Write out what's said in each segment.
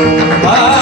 Ah,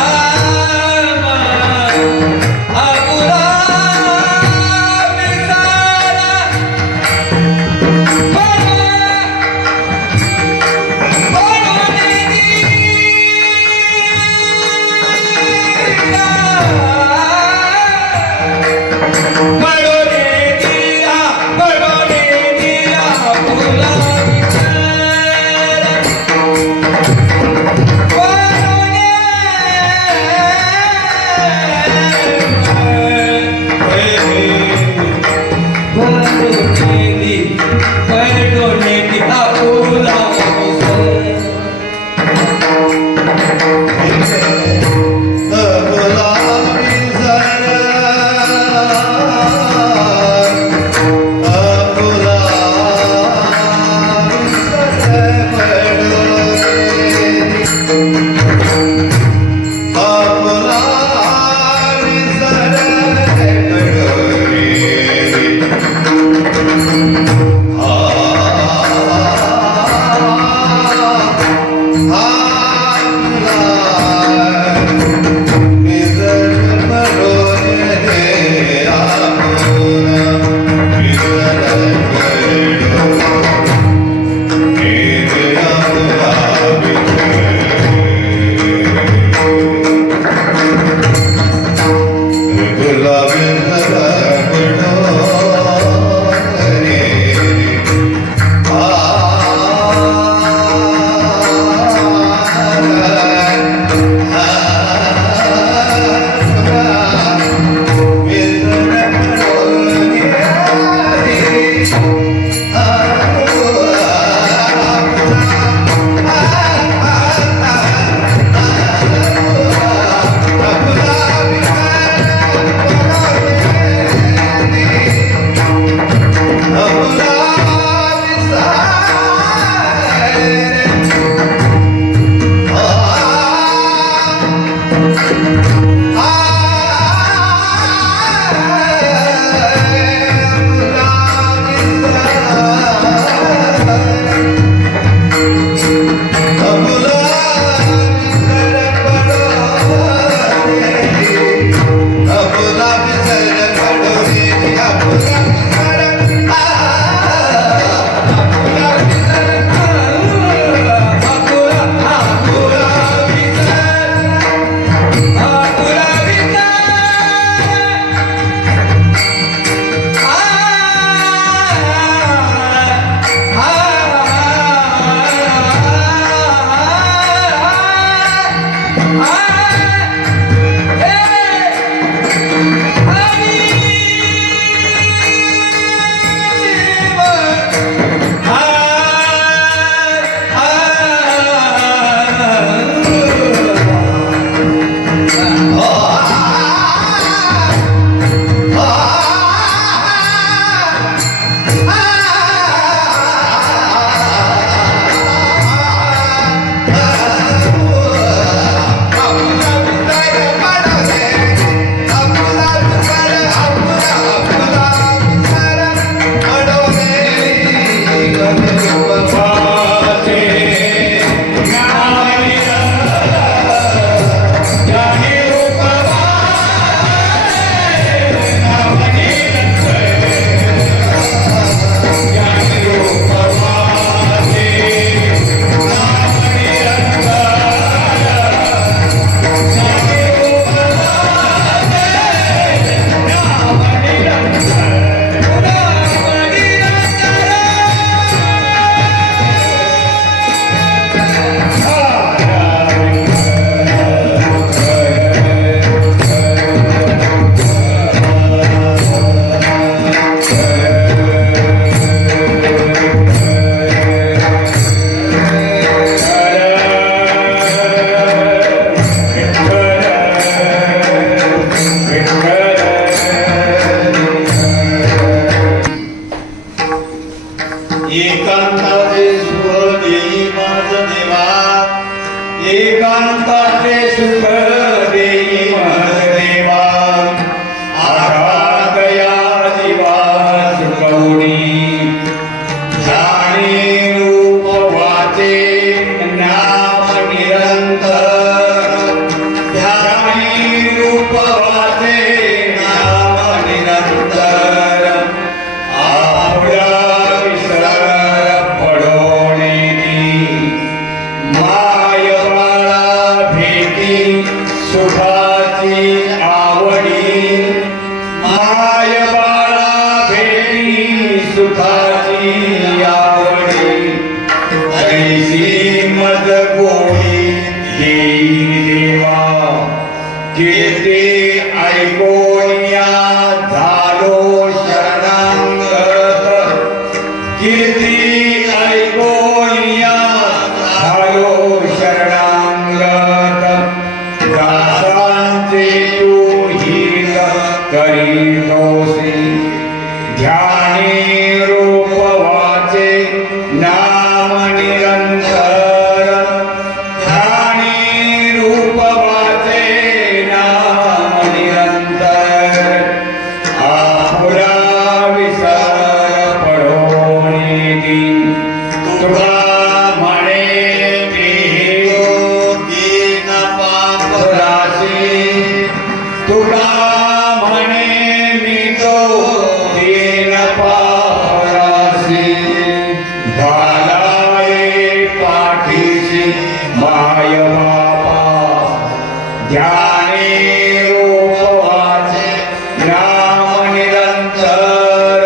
सुखाची आवडी माय बाळा भेटी सुखाची आवडी ऐसी मद गोडी देईन देवा कीर्ती ऐकोनिया झालो शरणांगत कीर्ती ऐकोनिया झालो शरणांगत दासांचे तू हित करीतोसी ध्यानी रूप वाचे नाम निरंतर ध्यानी रूप वाचे नाम निरंतर आपुला विसर पडोनी दिन तुका तुला म्हणे मी तो दीन पारासी घालाये पाठीशी माय बापा ध्यानी रूप वाचे नाम निरंतर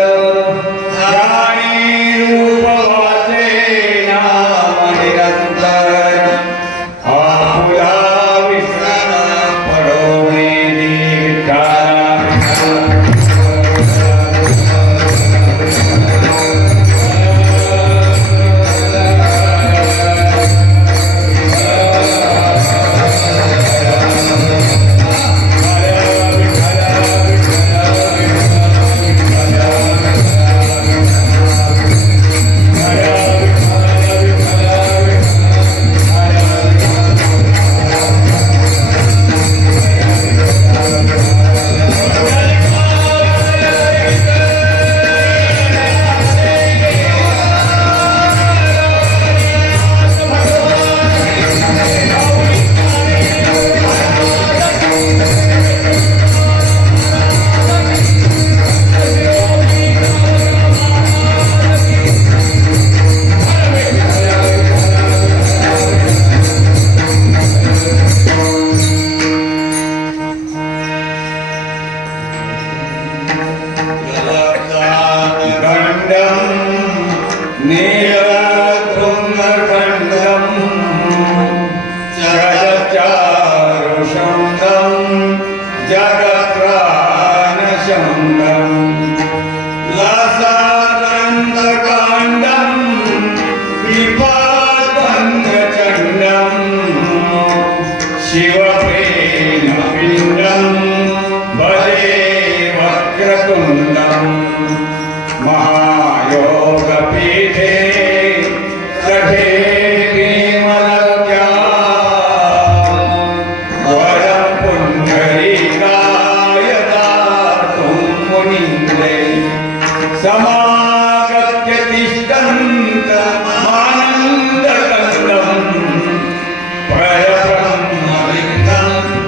ध्यानी रूप वाचे नाम निरंतर आपुला विसर पडोने शिवप्रेमपिण्डं भजे वक्रतुण्डं महायोगपीठे तटे विमलत्या वरं पुण्डरीकाय दातुं मुनीन्द्रे समागत्य तिष्ठन्तमानन्दकन्दं परब्रह्मविन्दं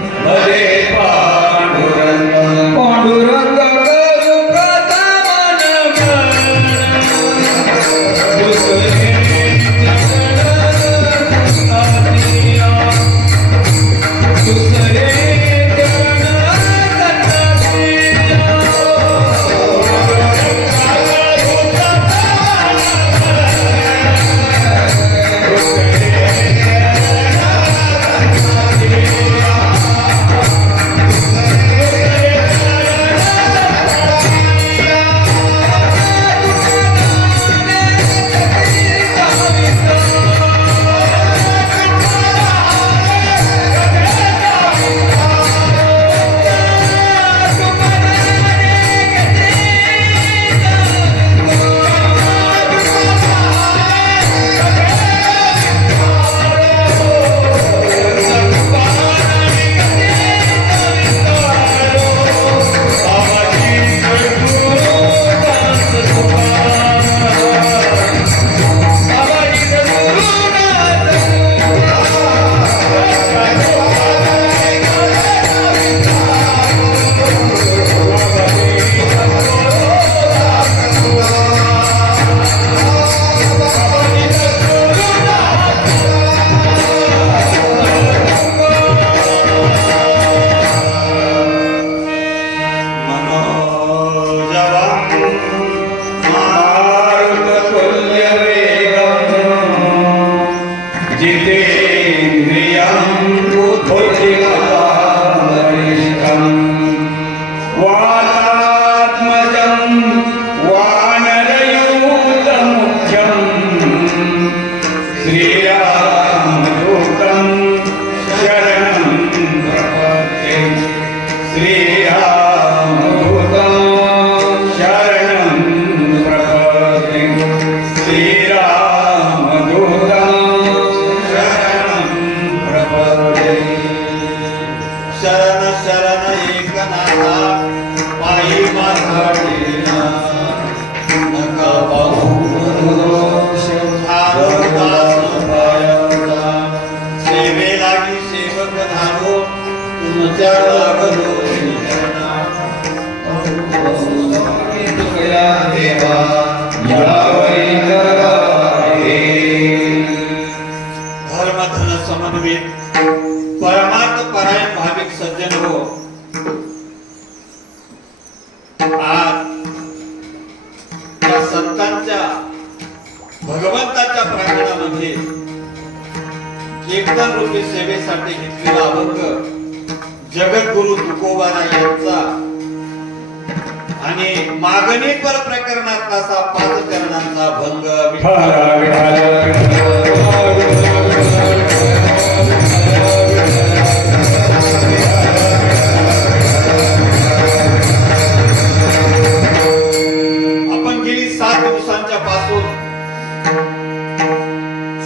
प्रपद्ये श्रीरामदूतं शरणं प्रपद्ये श्रीरामदूतं शरणं प्रपद्ये शरण शरण एकनाथा पायी मार्गाडीना नका पाहू दोष दास पायाचा सेवे लागी सेवक धारो तुमच्या लागलो तुकया देवा यावरी करावे धर्म धन समन्वित परमार्थ परायण भाविक सज्जन हो आज या संतांच्या भगवंताच्या प्रांगणामध्ये कीर्तन रूपी सेवेसाठी घेतलेला अभंग जगद्गुरु तुकोबाराय यांचा आणि मागणी पर प्रकरणातला असा 5 चरणांचा भंग आपण गेली 7 दिवसांच्या पासून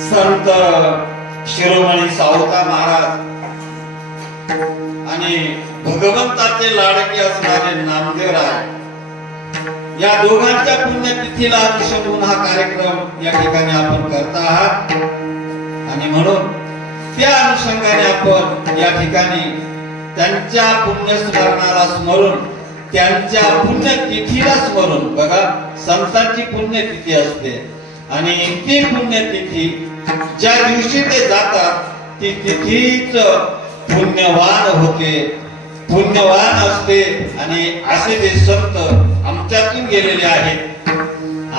संत शिरोमणी सावता महाराज आणि भगवंताचे लाडके असणारे नामदेवराय या दोघांच्या पुण्यतिथीला अनुसरून हा कार्यक्रम या ठिकाणी आपण करत आहात आणि म्हणून त्या अनुषंगाने आपण या ठिकाणी त्यांच्या पुण्यस्मरणाला स्मरून त्यांच्या पुण्यतिथीला स्मरून बघा संतांची पुण्यतिथी असते आणि ती पुण्यतिथी ज्या दिवशी ते जातात ती तिथीच पुण्यवान होते पुण्यवान असते आणि असे जे संत आमच्यातून गेलेले आहेत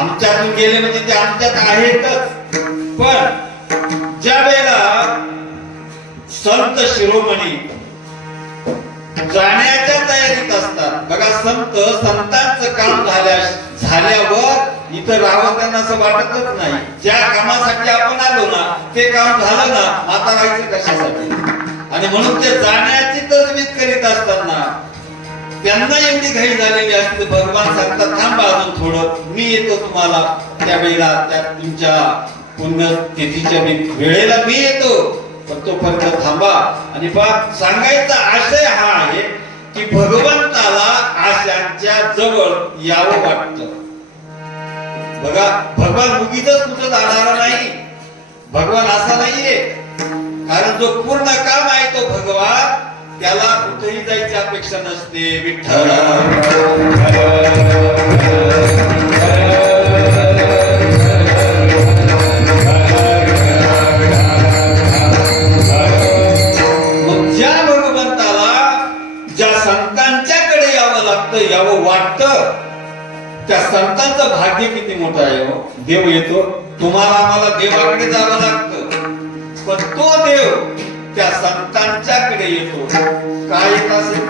आमच्यातून गेले म्हणजे ते आमच्यात आहेतच पण ज्या वेळेला संत शिरोमणी जाण्याच्या तयारीत असतात बघा संतांचं काम झाल्यावर इथं राहावं त्यांना असं वाटतच नाही ज्या कामासाठी आपण आलो ना ते काम झालं ना आता राहायचं कशासाठी आणि म्हणून ते जाण्याची तजवीज करीत असताना त्यांना एवढी घाई झालेली असते भगवान सांगतात थांबा अजून थोडं मी येतो तुम्हाला त्यावेळेला त्या तुमच्या पुण्यतिथीच्या वेळेला मी येतो पण तोपर्यंत थांबा आणि सांगायचा आशय हा आहे की भगवंताला आशांच्या जवळ यावं वाटतं बघा भगवान उगीचच कुठं जाणारा नाही भगवान असा नाहीये कारण जो पूर्ण काम आहे तो भगवान त्याला कुठेही जायची अपेक्षा नसते विठ्ठल ज्या भगवंताला ज्या संतांच्याकडे यावं लागतं यावं वाटतं त्या संतांचं भाग्य किती मोठं आहे हो देव येतो तुम्हाला आम्हाला देवाकडे जावं लागतं पण तो देव त्या संतांच्याकडे येतो काय येत असेल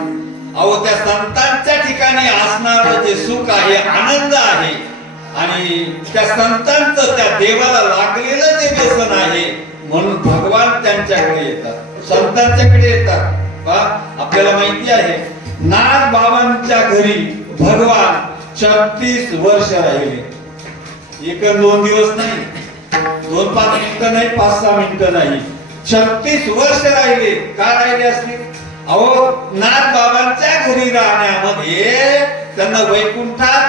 अहो त्या संतांच्या ठिकाणी असणारं जे सुख आहे आनंद आहे आणि त्या संतांचं त्या देवाला लागलेलं जे व्यसन आहे म्हणून भगवान त्यांच्याकडे येतात संतांच्याकडे येतात आपल्याला माहिती आहे नाथ बाबांच्या घरी भगवान 36 वर्ष राहिले 1-2 दिवस नाही 2-5 मिनिटं नाही 5-6 मिनिटं नाही 36 वर्ष राहिले का राहिले असतील अहो नाथ बाबांच्या घरी राहण्यामध्ये त्यांना वैकुंठात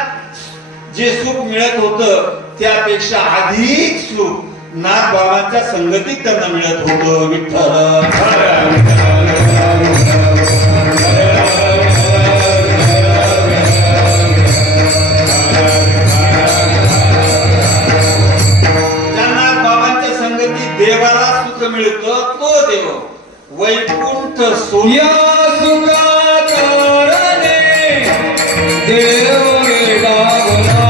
जे सुख मिळत होतं त्यापेक्षा अधिक सुख नाथ बाबांच्या संगतीत त्यांना मिळत होतं विठ्ठल देवाला सुख मिळतो तो देव वैकुंठ या सुखाकारणे देव वेडावला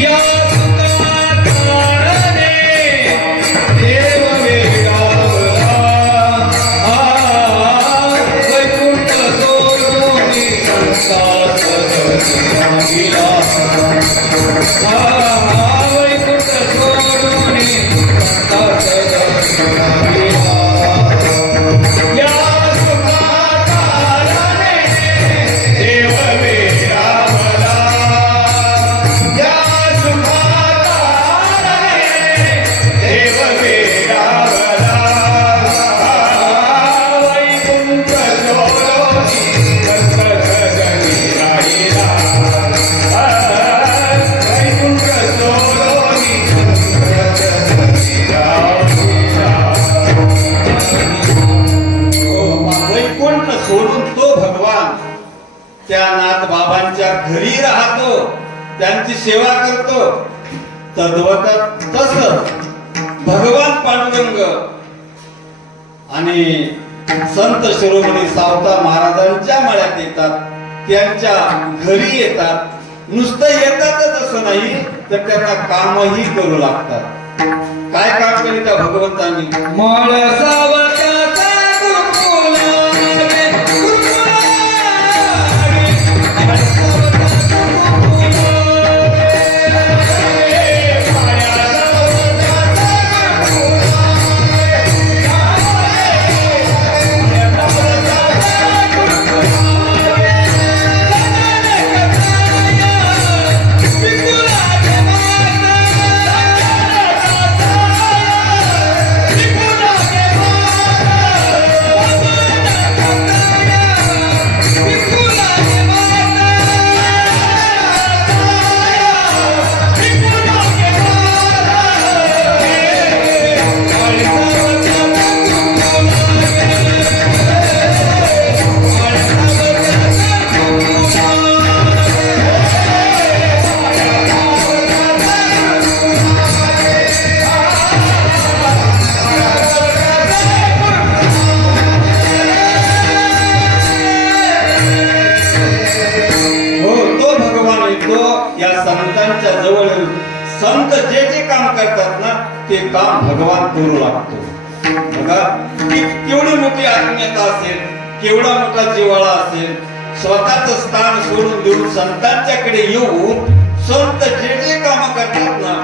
या सुखाकारणे देव वेडावला वैकुंठ सोडून संसार गेला वैकुंठ सोडून सोडून तो भगवान त्या नाथ बाबांच्या घरी राहतो, त्यांची सेवा करतो. तद्वत तसंच भगवान पांडुरंग आणि संत शिरोमणी सावता महाराजांच्या मळ्यात येतात, त्यांच्या घरी येतात. नुसतं येतातच असं नाही, तर त्यांना कामही करू लागतात. काय काम केले त्या भगवंतांनी? माळ सावताचा गुरुकुलारे, माळ सावताचा या संतांच्या जवळ संत जे जे काम करतात ना, ते काम भगवान करू लागतो. बघा केवढी मोठी आत्मीयता असेल, केवढा मोठा जिव्हाळा असेल, स्वतःच स्थान सोडून देऊन संतांच्याकडे येऊन संत जे जे काम करतात ना,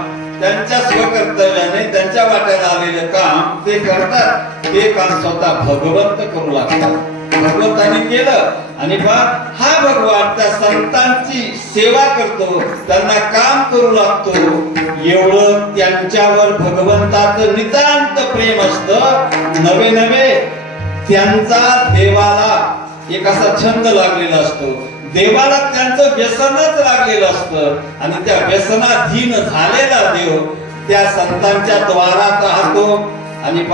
त्यांच्या स्वकर्तव्याने त्यांच्या वाट्याला आलेले काम ते करतात. ते काम स्वतः भगवंत करू लागतात. भगवंताने केलं आणि हा भगवान त्या संतांची सेवा करतो, त्यांना काम करू लागतो. एवढं त्यांच्यावर भगवंताचं नितांत प्रेम असतं. नवे नवे त्यांचा देवाला एक असा छंद लागलेला असतो. देवाला त्यांचं व्यसनच लागलेलं असतं आणि त्या व्यसनाधीन झालेला देव त्या संतांच्या द्वारात राहतो. आणि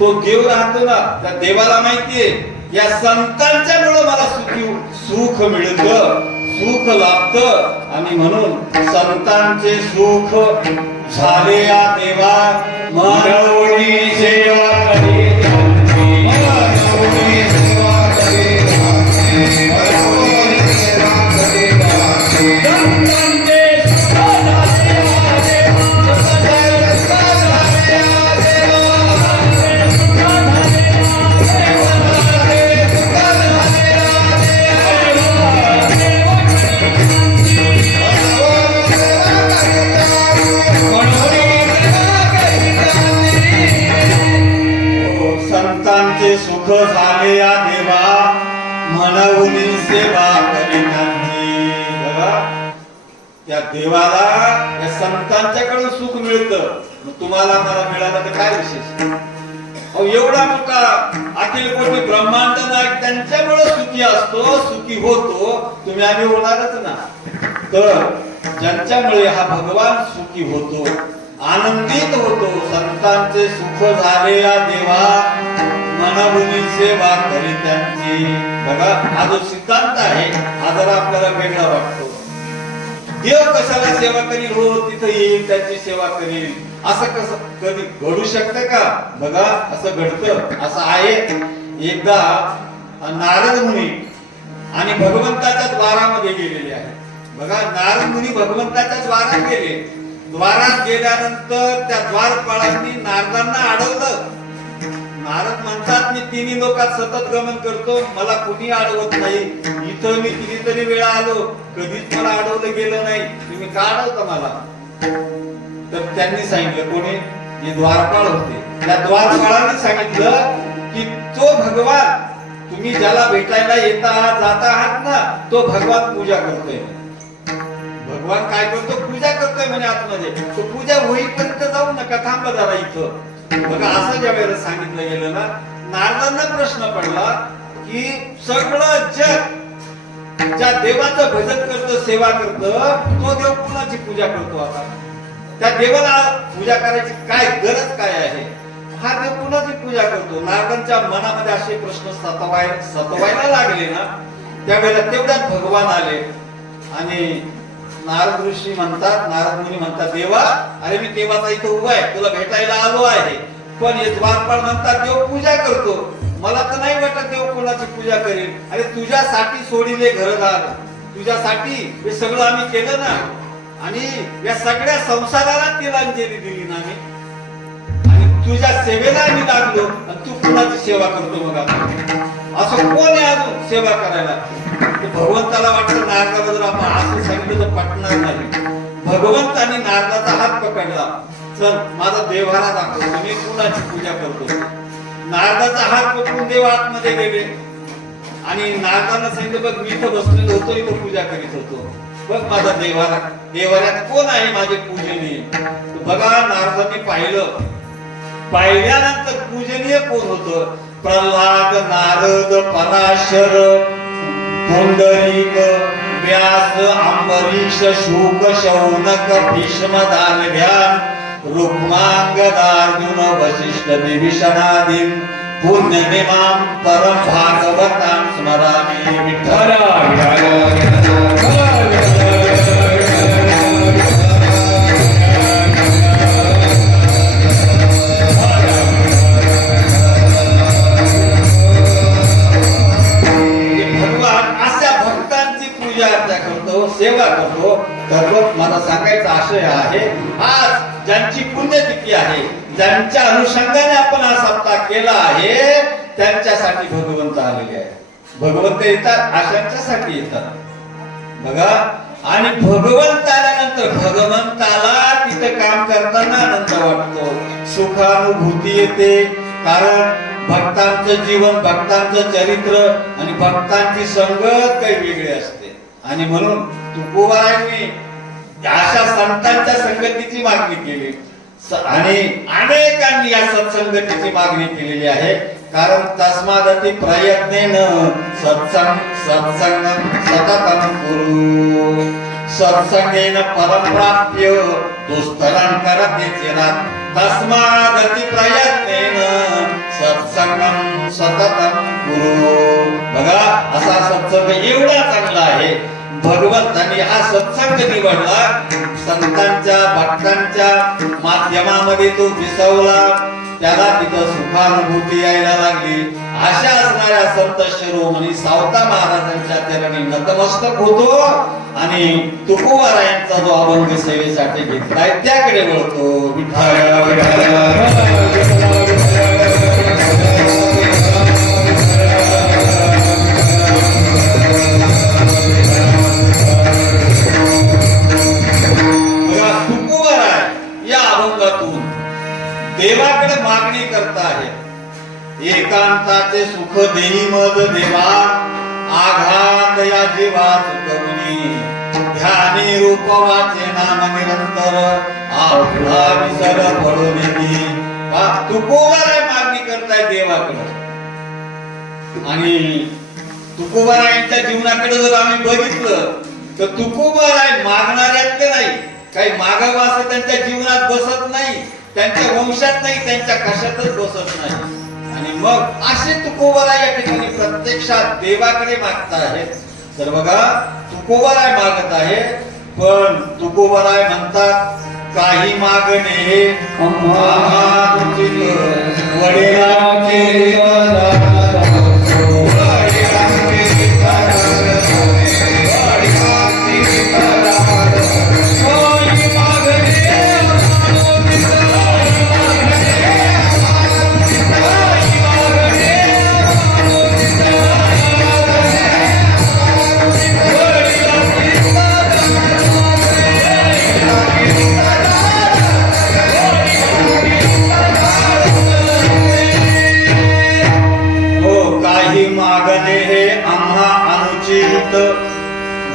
तो देव राहतो ना, त्या देवाला माहितीये या संतांच्यामुळे मला सुख मिळतं, सुख लाभतं. आणि म्हणून संतांचे सुख झाले या देवा मानवनी सेवा करी. सुख झाले या देवा म्हणून सेवा करीनांची. बघा त्या देवाला या संतांच्याकडून सुख मिळतं, तुम्हाला मला मिळालं तर काय विशेष? एवढा मोठा अखिल कोटी ब्रह्मांड नायक त्यांच्यामुळे सुखी असतो, सुखी होतो. तुम्ही आम्ही होणारच ना. तर ज्यांच्यामुळे हा भगवान सुखी होतो, आनंदित होतो. संतांचे सुख झाले या देवा मनभूमी सेवा करी त्यांची. बघा हा जो सिद्धांत आहे हा जरा आपल्याला वेगळा वाटतो. देव कशाला सेवा करी, हो तिथं येईल त्यांची सेवा करील, असं कसं कधी घडू शकतं का? बघा असं घडतं, असं आहे. एकदा नारद मुनी आणि भगवंताच्या द्वारामध्ये गेलेले आहे. बघा नारद मुनी भगवंताच्या द्वारात गेले. द्वारात गेल्यानंतर त्या द्वारपाळांनी नारदांना अडवलं. नारद म्हणतात मी तिन्ही लोकात सतत गमन करतो, मला कुणी अडवत नाही. इथं मी कितीतरी वेळा आलो, कधीच मला अडवलं गेलं नाही. तुम्ही का अडवता मला? तर त्यांनी सांगितलं, कोणी? जे द्वारपाळ होते, त्या द्वारपाळांनी सांगितलं की तो भगवान तुम्ही ज्याला भेटायला येता जाता आहात ना, तो भगवान पूजा करतोय. भगवान काय करतो? पूजा करतोय म्हणे आतमध्ये. तो पूजा होईपर्यंत जाऊ नका, थांबा जरा इथं. बघा असं ज्या वेळेला सांगितलं गेलं ना, नारदांना प्रश्न पडला की सगळं जग ज्या देवाचं भजन करतं, सेवा करतं, तो देव कुणाची पूजा करतो? आता त्या देवाला पूजा करायची काय गरज काय आहे? हा देव कुणाची पूजा करतो? नारदांच्या मनामध्ये असे प्रश्न सतवायला लागले ना, त्यावेळेला तेवढ्यात भगवान आले आणि नारद ऋषी म्हणतात, नारद मुनी म्हणतात, देवा अरे मी देवाचा इथं उभा आहे, तुला भेटायला आलो आहे, पण हे द्वारपाळ म्हणतात देव पूजा करतो. मला तर नाही वाटत देव कोणाची पूजा करेल. अरे तुझ्यासाठी सोडिले घरदार, तुझ्यासाठी हे सगळं आम्ही केलं ना, आणि या सगळ्या संसाराला तिलांजली दिली ना मी, आणि तुझ्या सेवेला आम्ही लागलो, आणि तू कुणाची सेवा करतो? बघा असं कोण आहे अजून सेवा करायला? भगवंताला वाटतं नारदाला जर आपण असं सांगितलं तर पटणार नाही. भगवंताने नारदाचा हात पकडला, चल माझा देवाला दाखव, मी कुणाची पूजा करतो. नारदाचा हात पकडून देव आतमध्ये गेले आणि नारदाला सांगितलं, बघ मी इथं बसलेलो होतो, इथं पूजा करीत होतो, बघ माझा देवाला, देवाऱ्यात कोण आहे माझे पूजनीय? बघा नारदांनी पाहिल्यानंतर पूजनीय कोण होतं? प्रल्हाद, नारद, पराशर, पुंडरीक, व्यास, अंबरीश, शुक, शौनक, भीष्म, दानव्यान, रुक्मांगदार्जुन, वशिष्ठ, विभीषणादी पुण्यमिमां परम भागवतां स्मरामि. विठ्ठल सेवा करतो. तर मला सांगायचा आशय आहे, आज ज्यांची पुण्यतिथी आहे, ज्यांच्या अनुषंगाने आपण हा सप्ताह केला आहे, त्यांच्यासाठी भगवंत आलेले आहे. भगवंत येतात अशांच्यासाठी येतात बघा. आणि भगवंत आल्यानंतर भगवंताला तिथे काम करताना आनंद वाटतो, सुखानुभूती येते. कारण भक्तांचं जीवन, भक्तांचं चरित्र आणि भक्तांची संगत काही वेगळी असते. आणि म्हणून तुकोबारायांनी अशा संतांच्या संगतीची मागणी केली आणि अनेकांनी या सत्संगतीची मागणी केलेली आहे. कारण तस्मादती प्रयत्नेन सत्संग सततं कुरु, सत्संगेन परमप्राप्य दुस्तरं करते चिरात्. तस्मादती प्रयत्नेन सत्संगं सततं कुरु. बघा असा सत्संग एवढा चांगला आहे, भगवंतांनी हा सत्संग निवडला, संतांच्या भक्तांच्या माध्यमामध्ये तो विसवला, त्याला तिथं सुखानुभूती यायला लागली. अशा असणाऱ्या संत शिरोमणी सावता महाराजांच्या चरणी नतमस्तक होतो आणि तुकोबारायांचा जो अभंग सेवेसाठी घेतलाय त्याकडे वळतो. देवाकडे मागणी करता आहे, एकांताचे सुख देई मद देवा, आघात या जीवात करुणी, ध्यानी रूपवाचे नाम निरंतर, आपला विसर पडून येती. तुकोबाराय मागणी करताय देवाकडे. आणि तुकोबारायांच्या जीवनाकडे जर आम्ही बघितलं तर तुकोबाराय मागणाऱ्यातले नाही, काही मागावं असं त्यांच्या जीवनात बसत नाही, त्यांच्या वंशात नाही, त्यांच्या कशातच बसत नाही. आणि मग असे तुकोबाराय या ठिकाणी प्रत्यक्षात देवाकडे मागत आहेत. तर बघा तुकोबाराय मागत आहे, पण तुकोबाराय म्हणतात काही मागणे वडिलांचे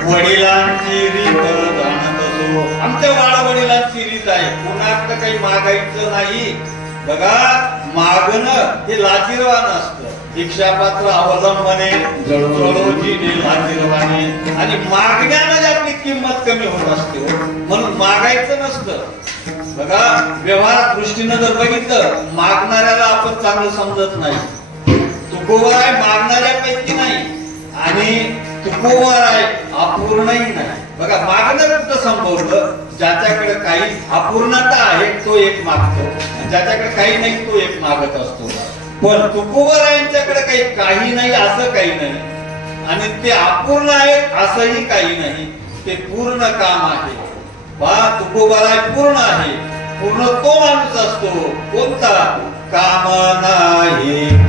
वडिलांची रीत जाणत असो. आमच्या वडिलांची रीत आहे, कुणाकडे काही मागायचं नाही. बघा मागणं हे लाजीरवान असतं. दीक्षापात्र अवलंबने जळोजीने लाजीरवाने, आणि मागण्यामध्ये आपली किंमत कमी होत असते. म्हणून मागायचं नसतं. बघा, व्यवहार दृष्टीनं जर बघितलं, मागणाऱ्याला आपण चांगलं समजत नाही. तुकोवर आहे मागणाऱ्यापैकी नाही, आणि तुकोवर आहे अपूर्णही नाही. बघा, मागणार कुठं संभवलं, ज्याच्याकडे काही अपूर्णता आहे तो एक मागतो, ज्याच्याकडे काही नाही तो एक मागत असतो. पण तुकोवर यांच्याकडे काही नाही असं काही नाही, आणि ते अपूर्ण आहेत असंही काही नाही. ते पूर्ण काम आहे. तुकोबाराय पूर्ण आहे. पूर्ण तो माणूस असतो कोणता? काम नाही.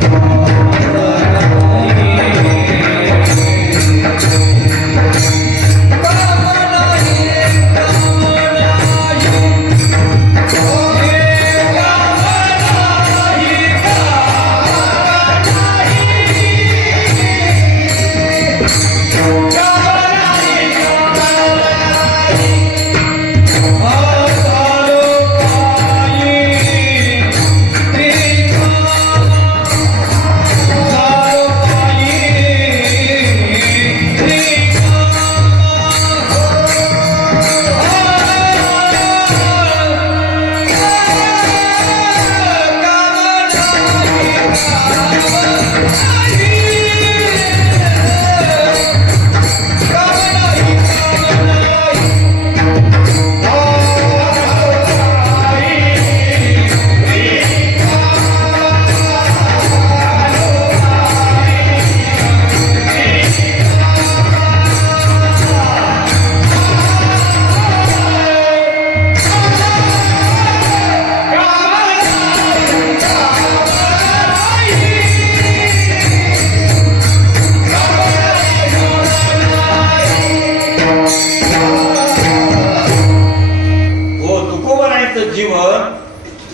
जीवन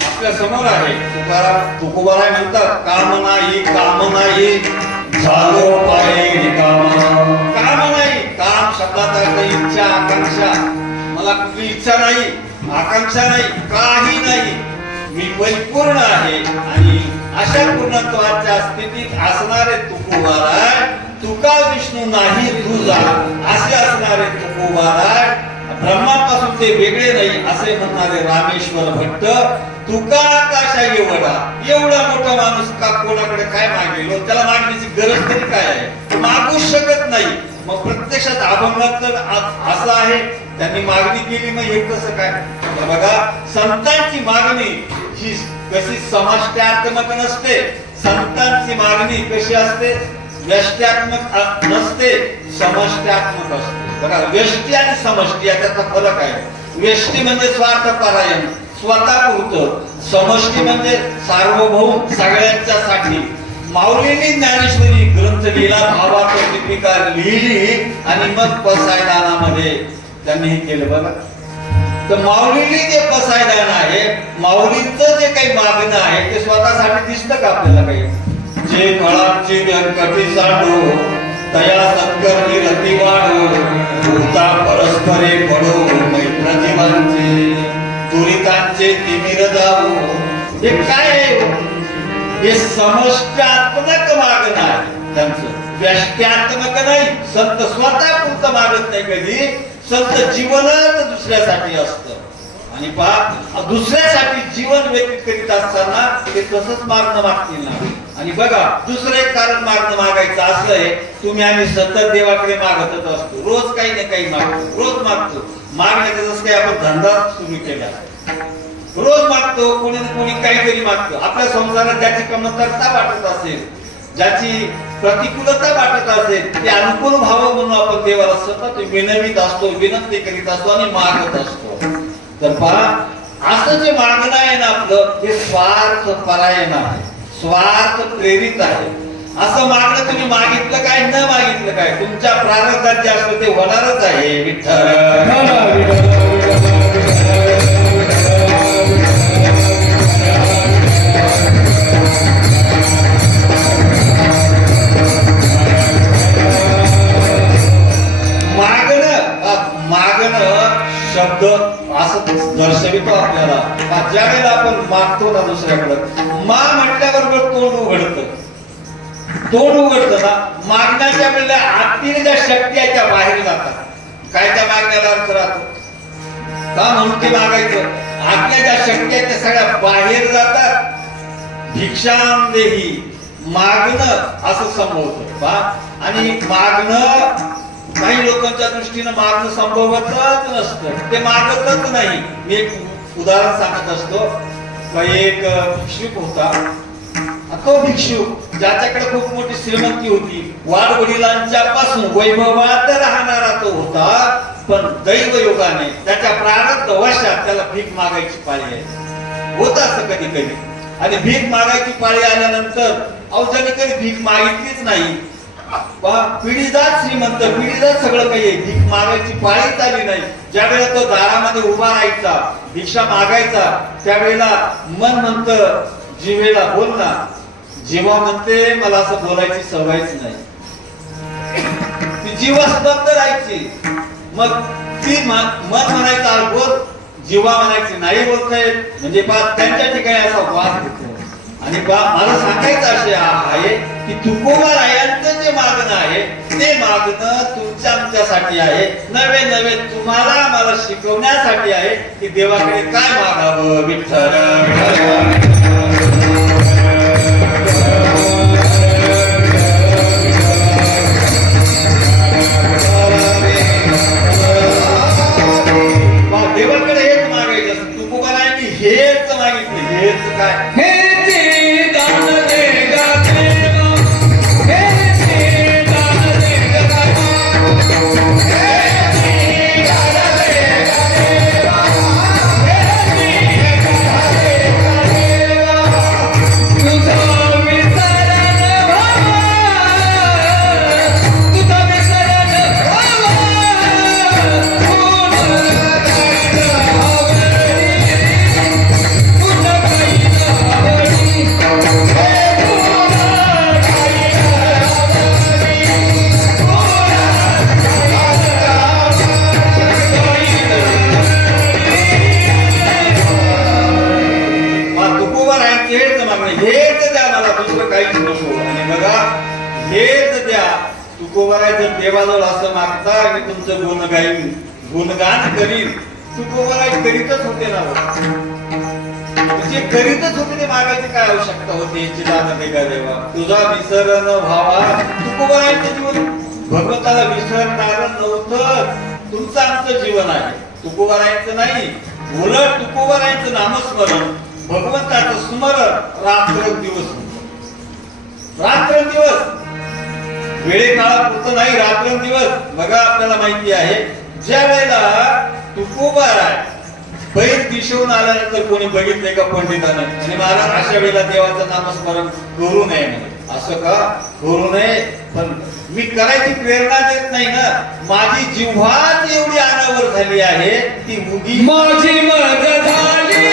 आपल्या समोर आहे. तुकोबाराय म्हणतात, काम नाही झालो पाहिजे काम. काम नाही, काम शब्दात अर्थ इच्छा आकांक्षा. मला कुठली इच्छा नाही, आकांक्षा नाही, काही नाही. मी परिपूर्ण आहे. आणि अशा पूर्णत्वाच्या स्थितीत असणारे तुकोबाराय, तुका विष्णू नाही तुझा असे असणारे तुकोबाराय, ब्रह्मापासून ते वेगळे नाही असे म्हणणारे रामेश्वर भट्ट, तुका आकाशा एवढा. एवढा मोठा माणूस का कोणाकडे काय मागेल? त्याला मागण्याची गरज तरी काय आहे? तो मागूच शकत नाही. मग प्रत्यक्षात अभंगात तर असं आहे, त्यांनी मागणी केली, मग हे कसं काय? बघा, संतांची मागणी ही कशी समष्ट्यात्मक नसते. संतांची मागणी कशी असते? व्यष्ट्यात्मक नसते, समष्ट्यात्मक असते. बघा, व्यष्टी आणि समष्टी याच्याचा फरक आहे. व्यष्टी म्हणजे स्वार्थपरायण, स्वतःपुरतं. समष्टी म्हणजे सार्वभौम, सगळ्यांच्यासाठी. माऊलींनी ज्ञानेश्वरी ग्रंथ लिहिला, भावार्थ दीपिका लिहिली, आणि मग पसायदानामध्ये त्यांनी हे केलं. बघा, तर माऊलींनी जे पसायदान आहे, माऊलींचं जे काही मागणं आहे ते स्वतःसाठी दिसतं का आपल्याला काही? जे फळांची व्यंकटी साडो, तया सत्कर्मी रती वाढो, भूता परस्परे पडो, मैत्र जीवांचे दुरितांचे तिमिर जावो. हे काय आहे? हे समष्ट्यात्मक मागणं आहे त्यांचं, व्यष्ट्यात्मक नाही. संत स्वतः पुरतं मागत नाही कधी. संत जीवनच दुसऱ्यासाठी असतं. आणि पहा, दुसऱ्यासाठी जीवन व्यतीत करीत असताना ते तसंच मागणं मागतील ना. आणि बघा, दुसरं एक कारण मागणं मागायचं असं आहे, तुम्ही आम्ही सतत देवाकडे मागतच असतो. रोज काही ना काही मागतो, रोज मागतो. मागण्याचं जसं काही आपण धंदा सुरू केला, रोज मागतो. कोणी ना कोणी काहीतरी मागतो. आपल्या संसारात ज्याची कमतरता वाटत असेल, ज्याची प्रतिकूलता वाटत असेल, ते अनुकूल व्हावं म्हणून आपण देवाला सतत विनवित असतो, विनंती करीत असतो आणि मागत असतो. तर पहा, असं जे मागणं आहे ना आपलं, हे स्वार्थ परायण आहे, स्वार्थ प्रेरित आहे. असं मागणं तुम्ही मागितलं काय, न मागितलं काय, तुमच्या प्रारब्धात जे असतं ते होणारच आहे. विठ्ठल शब्द असं दर्शवितो आपल्याला. ज्या वेळेला आपण मागतो ना दुसऱ्याकडे, मा म्हटल्याबरोबर तोंड उघडतं. तोंड उघडतं ना, मागण्याच्या वेळेला आतील ज्या शक्ती आहे त्या बाहेर जातात. काय त्या मागण्याला अर्थ राहतो? का म्हणून ते मागायचं? आपल्या ज्या शक्य आहेत त्या सगळ्या बाहेर जातात. भिक्षाम देही, मागणं असं संभवतं पहा. आणि मागणं काही लोकांच्या दृष्टीनं मागणं संभवतच नसतं, ते मागतच नाही. मी एक उदाहरण सांगत असतो. का एक भिक्षुक होता. तो भिक्षुक ज्याच्याकडे खूप मोठी श्रीमंती होती, वाडवडिलांच्या पासून वैभवात राहणारा तो होता. पण दैवयोगाने त्याच्या प्रारब्ध वशात त्याला भीक मागायची पाळी आहे. होत असं कधी कधी. आणि भीक मागायची पाळी आल्यानंतर अवजाने कधी भीक मागितलीच नाही. पिढीजात श्रीमंत, पिढीजात सगळं काही आहे, भीक मागायची पाळीच आली नाही. ज्या वेळेला तो दारामध्ये उभा राहायचा, भिक्षा मागायचा, त्यावेळेला मन म्हणतं जीवेला बोल ना. जीवा म्हणते मला असं बोलायची सवयच नाही. ती जीवा स्तब्ध राहायची. मग ती मन म्हणायचं अल्बोल, जीवा म्हणायची नाही बोलताय. म्हणजे त्यांच्या ठिकाणी असा वाद होतो. आणि मला सांगायचं असे आहे की तुकोबारायांचं जे मागणं आहे ते मागणं तुमच्या आमच्यासाठी आहे. नवे नवे तुम्हाला मला शिकवण्यासाठी आहे की देवाकडे काय मागावं. विठ्ठल देवाकडे हेच मागायचं असतं. तुकोबारायांनी हेच मागितले. हेच काय? देवाजवळ असं मागता की तुमचं गुणगान करीन. तुकोबाराय करीतच होते ना. म्हणजे करीतच होते. ते मागायची काय आवश्यकता होती? चिदानंद देवा तुझा विसर न व्हावा. तुकोबारायचं जीवन भगवंताला विसरणार नव्हतं. तुमचं आमचं जीवन आहे, तुकोबारायचं नाही. उलट तुकोबारायचं नामस्मरण, भगवंताचं स्मरण रात्रंदिवस. रात्रंदिवस वेळे काळापुरतं नाही, रात्रंदिवस. बघा आपल्याला माहिती आहे ज्या वेळेला तुकोबाराय बैल दिशवून आल्यानंतर कोणी बघितले का पंडितांना? आणि महाराज अशा वेळेला देवाचं नामस्मरण करू नये म्हणे. असं का करू नये? पण मी करायची प्रेरणा देत नाही ना. माझी जिव्हाच एवढी अनावर झाली आहे ती मुगी माझी मज झाली.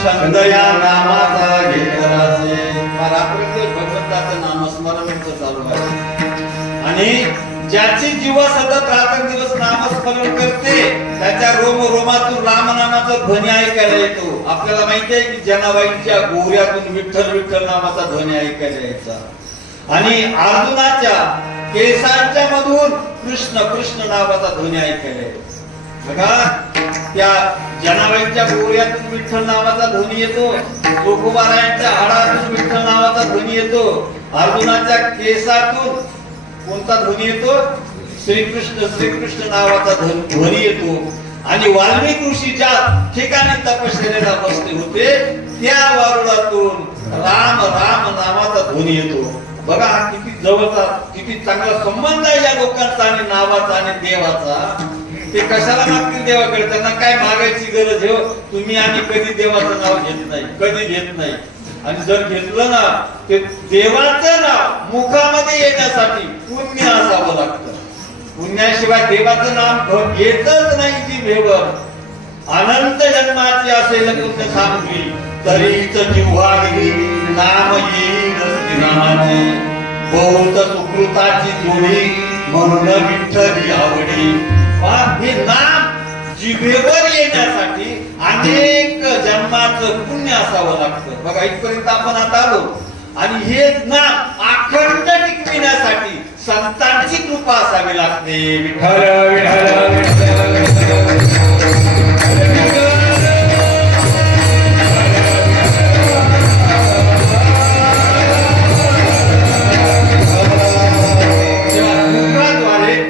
छंदया नामाचा घेतरासे. भगवंताचं नामस्मरण चालू आहे. आणि ज्याची जीवा सतत रात्रंदिवस नामस्मरण करते त्याच्या रोम रोमातून रामनामाचा ध्वनी ऐकायला येतो. आपल्याला माहिती आहे की जनाबाईंच्या गोऱ्यातून विठ्ठल विठ्ठल नामाचा ध्वनी ऐकायला यायचा. आणि अर्जुनाच्या केसांच्या मधून कृष्ण कृष्ण नावाचा ध्वनी ऐकायला यायचा. बघा त्या जनाबाईंच्या गोऱ्यातून विठ्ठल नावाचा ध्वनी येतो. तुकोबारायांच्या हाडातून विठ्ठल नावाचा ध्वनी येतो. अर्जुनाच्या केसातून कोणता ध्वनी येतो? श्रीकृष्ण श्रीकृष्ण नावाचा ध्वनी येतो. आणि वाल्मिकी ऋषी ज्या ठिकाणी तपश्चर्येला बसले होते त्या वारुळातून राम राम नावाचा ध्वनी येतो. बघा किती जवळचा किती किती चांगला संबंध आहे या लोकांचा आणि नावाचा आणि देवाचा. ते कशाला मागतील देवाकडे? त्यांना काय मागायची गरज आहे? तुम्ही आणि कधी देवाचं नाव घेत नाही, कधी घेत नाही. आणि जर घेतलं ना ते देवाचं नाव मुखामध्ये येण्यासाठी पुण्य असावं लागतं. पुण्याशिवाय देवाचं नाम घेतच नाही जी भेवर. अनंत जन्माची असेल पुण्य सांगली तरीच जिव्हा गेली नाम येईल श्रीरामाचे. बहुत सुकृताची जोडी म्हणून विठ्ठली आवडी. हे नाम जिभेवर येण्यासाठी अनेक जन्माचं पुण्य असावं लागतं. बघा इथपर्यंत आपण आता आलो. आणि हे नाम अखंड टिकविण्यासाठी संतांची कृपा असावी लागते. विठ्ठल विठ्ठल विठ्ठल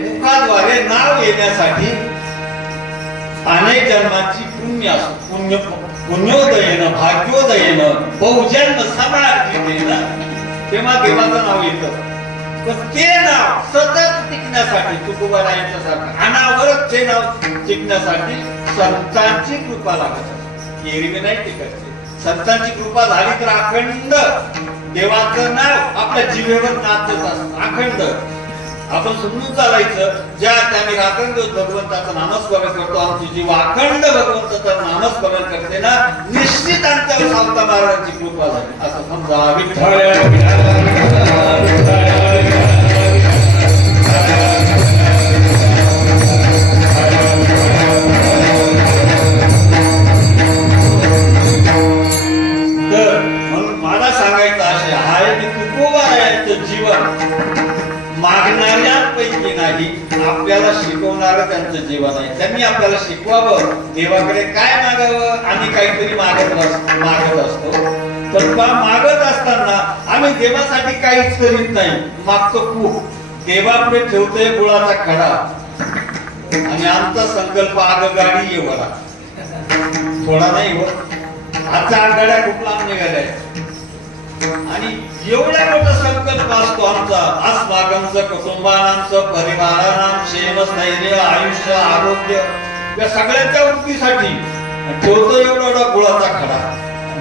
मुखाद्वारे नाव येण्यासाठी अनेक जन्माची पुण्योदयन भाग्योदयन बहुजन्म समार्जितेन तेव्हा देवाचं नाव येतं. पण ते नाव सतत टिकण्यासाठी तुकोबारायांच्या सारखं अनावरत ते नाव टिकण्यासाठी संतांची कृपा लागत. एरवी नाही टिकत. संतांची कृपा झाली तर अखंड देवाचं नाव आपल्या जिभेवर नाचत असतं. अखंड आपण समजून चालायचं. ज्या त्याने रात्रंदिवस भगवंताचं नामस्मरण करतो, आमची जीव अखंड भगवंताचं नामस्मरण करते ना, निश्चित आमच्यावर सावता महाराजांची कृपा झाली असं समजा. विठ्ठल तर म्हणून मला सांगायचं असे आहे की तुकोबारायांचं जीवन मागणाऱ्यांपैकी नाही, आपल्याला शिकवणारं त्यांचं जीवन आहे. त्यांनी आपल्याला शिकवावं देवाकडे काय मागावं. आम्ही काहीतरी मागत असतो. तर मागत असताना आम्ही देवासाठी काहीच करीत नाही, मागतो खूप. देवापुढे ठेवतोय गुळाचा खडा आणि आमचा संकल्प आगगाडी ये वरा थोडा नाही हो. आजच्या आगगाड्या खूप लांब निघाल्या आणि एवढा मोठा संकल्प असतो आमचा. अस्माकंचं कुटुंबानांचं परिवारानां क्षेम स्थैर्य आयुष्य आरोग्य या सगळ्यांच्या वृत्तीसाठी ठेवतो एवढा गुळाचा खडा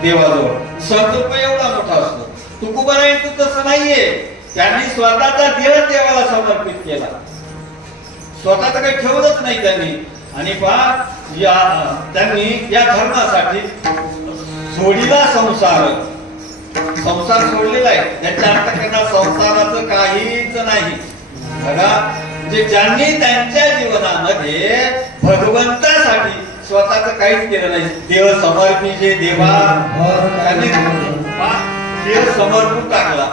देवाजवळ. संकल्प एवढा मोठा असतो. तुकोबारायांचं तसं नाहीये. त्यांनी स्वतःचा देह देवाला समर्पित केला. स्वतःच काही ठेवलंच नाही त्यांनी. आणि त्यांनी या धर्मासाठी सोडीला संसार सोडलेला आहे. त्यांच्या अंतःकरणात संसाराचं काहीच नाही. बघा म्हणजे ज्यांनी त्यांच्या जीवनामध्ये भगवंतासाठी स्वतःच काहीच केलं नाही. देव समर्पित देवा त्यांनी देव समर्पून टाकला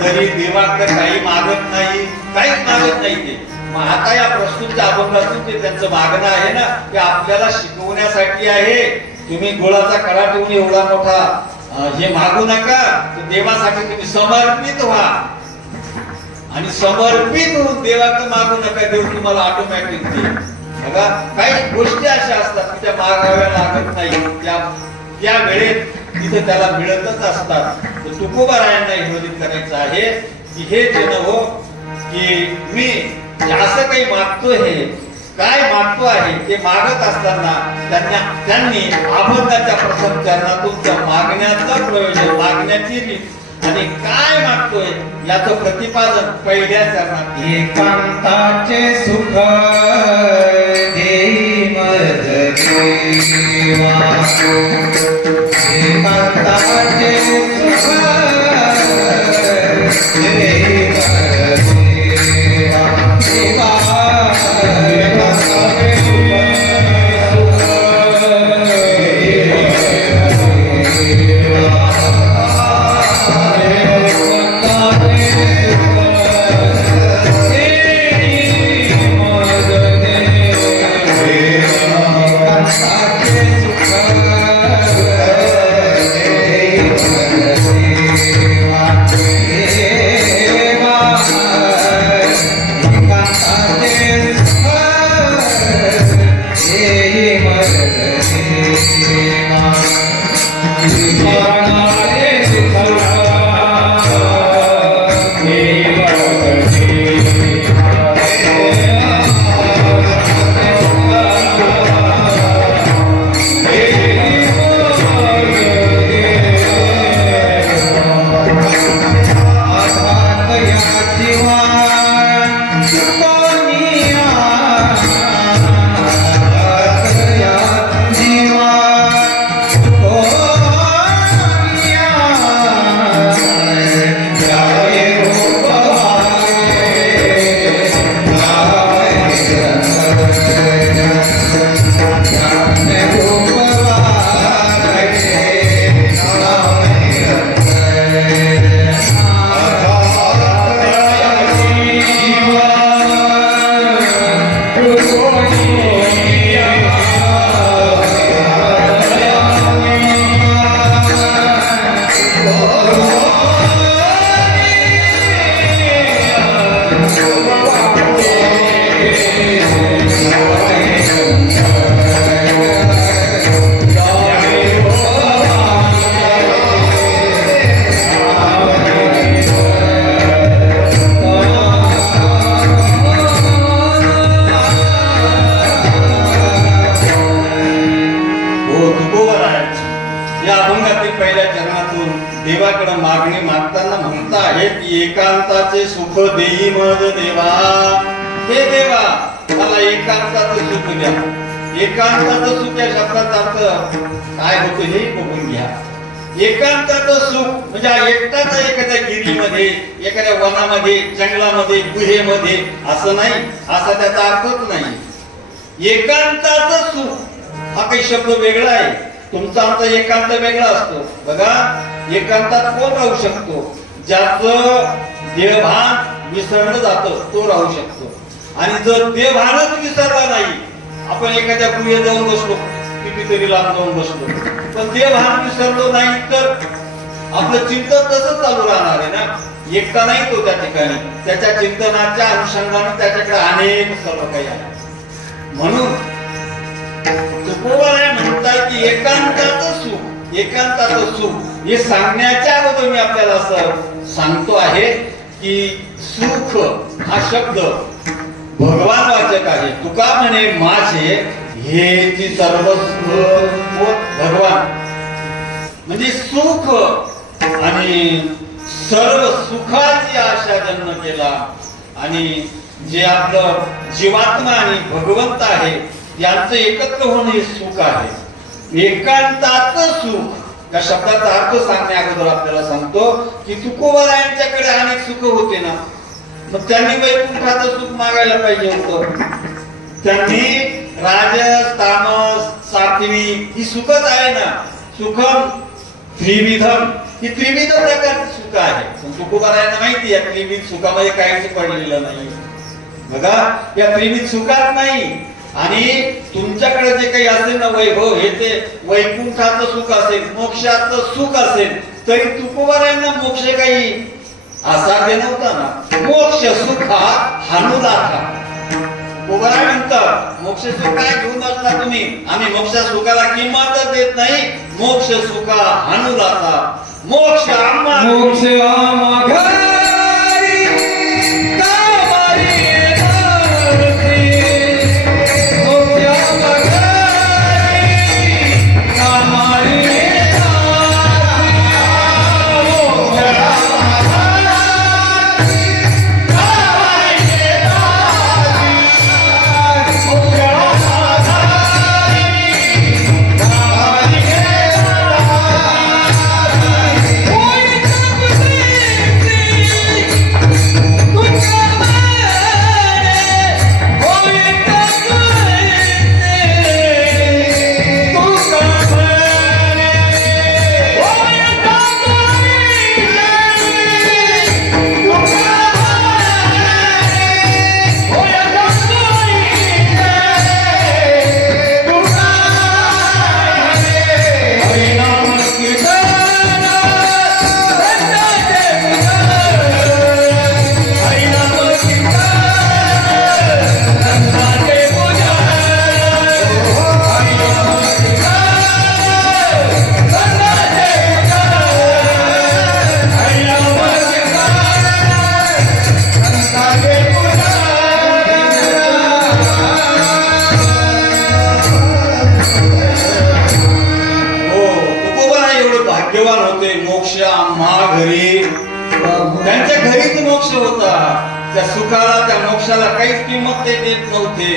तरी देवाकडे काही मागत नाही, काहीच मागत नाही ते. मग आता या प्रस्तुतच्या अभंगातून ते त्यांचं मागणं आहे ना ते आपल्याला शिकवण्यासाठी आहे. तुम्ही गुळाचा कडा ठेवून एवढा मोठा हे मागू नका. देवासाठी तुम्ही समर्पित व्हा आणि समर्पित होऊन देवाकडे मागू नका. देव तुम्हाला ऑटोमॅटिक देईल. बघा काही गोष्टी अशा असतात की त्या मागाव्या लागत नाही. त्या वेळेत तिथे त्याला मिळतच असतात. तर तुकोबारायांना विरोधित करायचं आहे की हे जे हो की मी असं काही मागतोय, हे काय मागतो आहे ते मागत असताना त्यांनी अभंगाच्या प्रथम चरणातून त्या मागण्याचं प्रयोजन, मागण्याची रीत आणि काय मागतोय याचं प्रतिपादन पहिल्या चरणात. एकांताचे सुख देई मज देवा, एकांताचे सुख देई मज देवा, आहे की एकांताचे सुख देई मज देवा. हे देवा मला एकांताचं सुख द्या. एकांताचं सुख या शब्दाचा अर्थ काय होतो हे बघून घ्या. एकांताचं सुख म्हणजे एकटाच एखाद्या गिरीमध्ये, एखाद्या वनामध्ये, जंगलामध्ये, गुहेमध्ये असं नाही, असा त्याचा अर्थच नाही. एकांताचं सुख हा काही शब्द वेगळा आहे. तुमचा आमचा एकांत वेगळा असतो. बघा एकांतात कोण राहू शकतो? ज्याचं देहभान विसरलं जातं तो राहू शकतो. आणि जर देहभानच विसरला नाही, आपण एखाद्या गुहेत जाऊन बसलो, कितीतरी लांब जाऊन बसलो, पण देहभान विसरलो नाही तर आपलं चिंतन तसंच चालू राहणार आहे ना. एकटा नाही तो त्या ठिकाणी, त्याच्या चिंतनाच्या अनुषंगाने त्याच्याकडे अनेक सर्व काही आहे. म्हणून तुकोबाराय म्हणतात की एकांताचं सुख, एकांताचं सुख हे सांगण्याच्या अगोदर मी आपल्याला असं सांगतो आहे की सुख हा शब्द भगवान वाचक आहे. तुका म्हणे माझे हे ती सर्वस्व भगवान म्हणजे सुख आणि सर्व सुखाची आशा जन्म केला. आणि जे आपलं जीवात्मा आणि भगवंत आहे यांचं एकत्र होणं हे सुख आहे. एकांताचं सुख या शब्दाचा अर्थ सांगण्या अगोदर आपल्याला सांगतो की तुकोबारायांच्याकडे अनेक सुख होते ना, मग त्यांनी वैकुंठाचं सुख मागायला पाहिजे होतं. त्यांनी राजस, तामस, सात्विक ही सुखच आहे ना. सुखम त्रिविधम ही त्रिविध प्रकारची सुख आहे. पण तुकोबारायांना माहिती आहे त्रिविध सुखामध्ये काहीच पडलेलं नाही. बघा या त्रिविध सुखात नाही. आणि तुमच्याकडे जे काही असेल ना वैभव, हे ते वैकुंठाचं सुख असेल, मोक्षाचं सुख असेल, तरी तुकोबारायांना मोक्ष काही असाध्य नव्हता ना. मोक्ष सुखा हानुदाथा. तुकोबाराय म्हणतात मोक्ष सुख काय घेऊन असता तुम्ही? आम्ही मोक्ष सुखाला किंमतच देत नाही. मोक्ष सुखा हानुदाथा. मोक्ष आम्हा मोक्ष आम्हाघरी कामारी येणारती. मोक्ष आम्हाघरी कामारी येणारती. मोक्ष आम्हाघरी कामारी येणारती. मोक्ष आम्हाघरी कामारी भाग्यवान होते. मोक्ष आम्हा घरी, त्यांच्या घरीच मोक्ष होता. त्या सुखाला, त्या मोक्षाला काहीच किंमत ते देत नव्हते.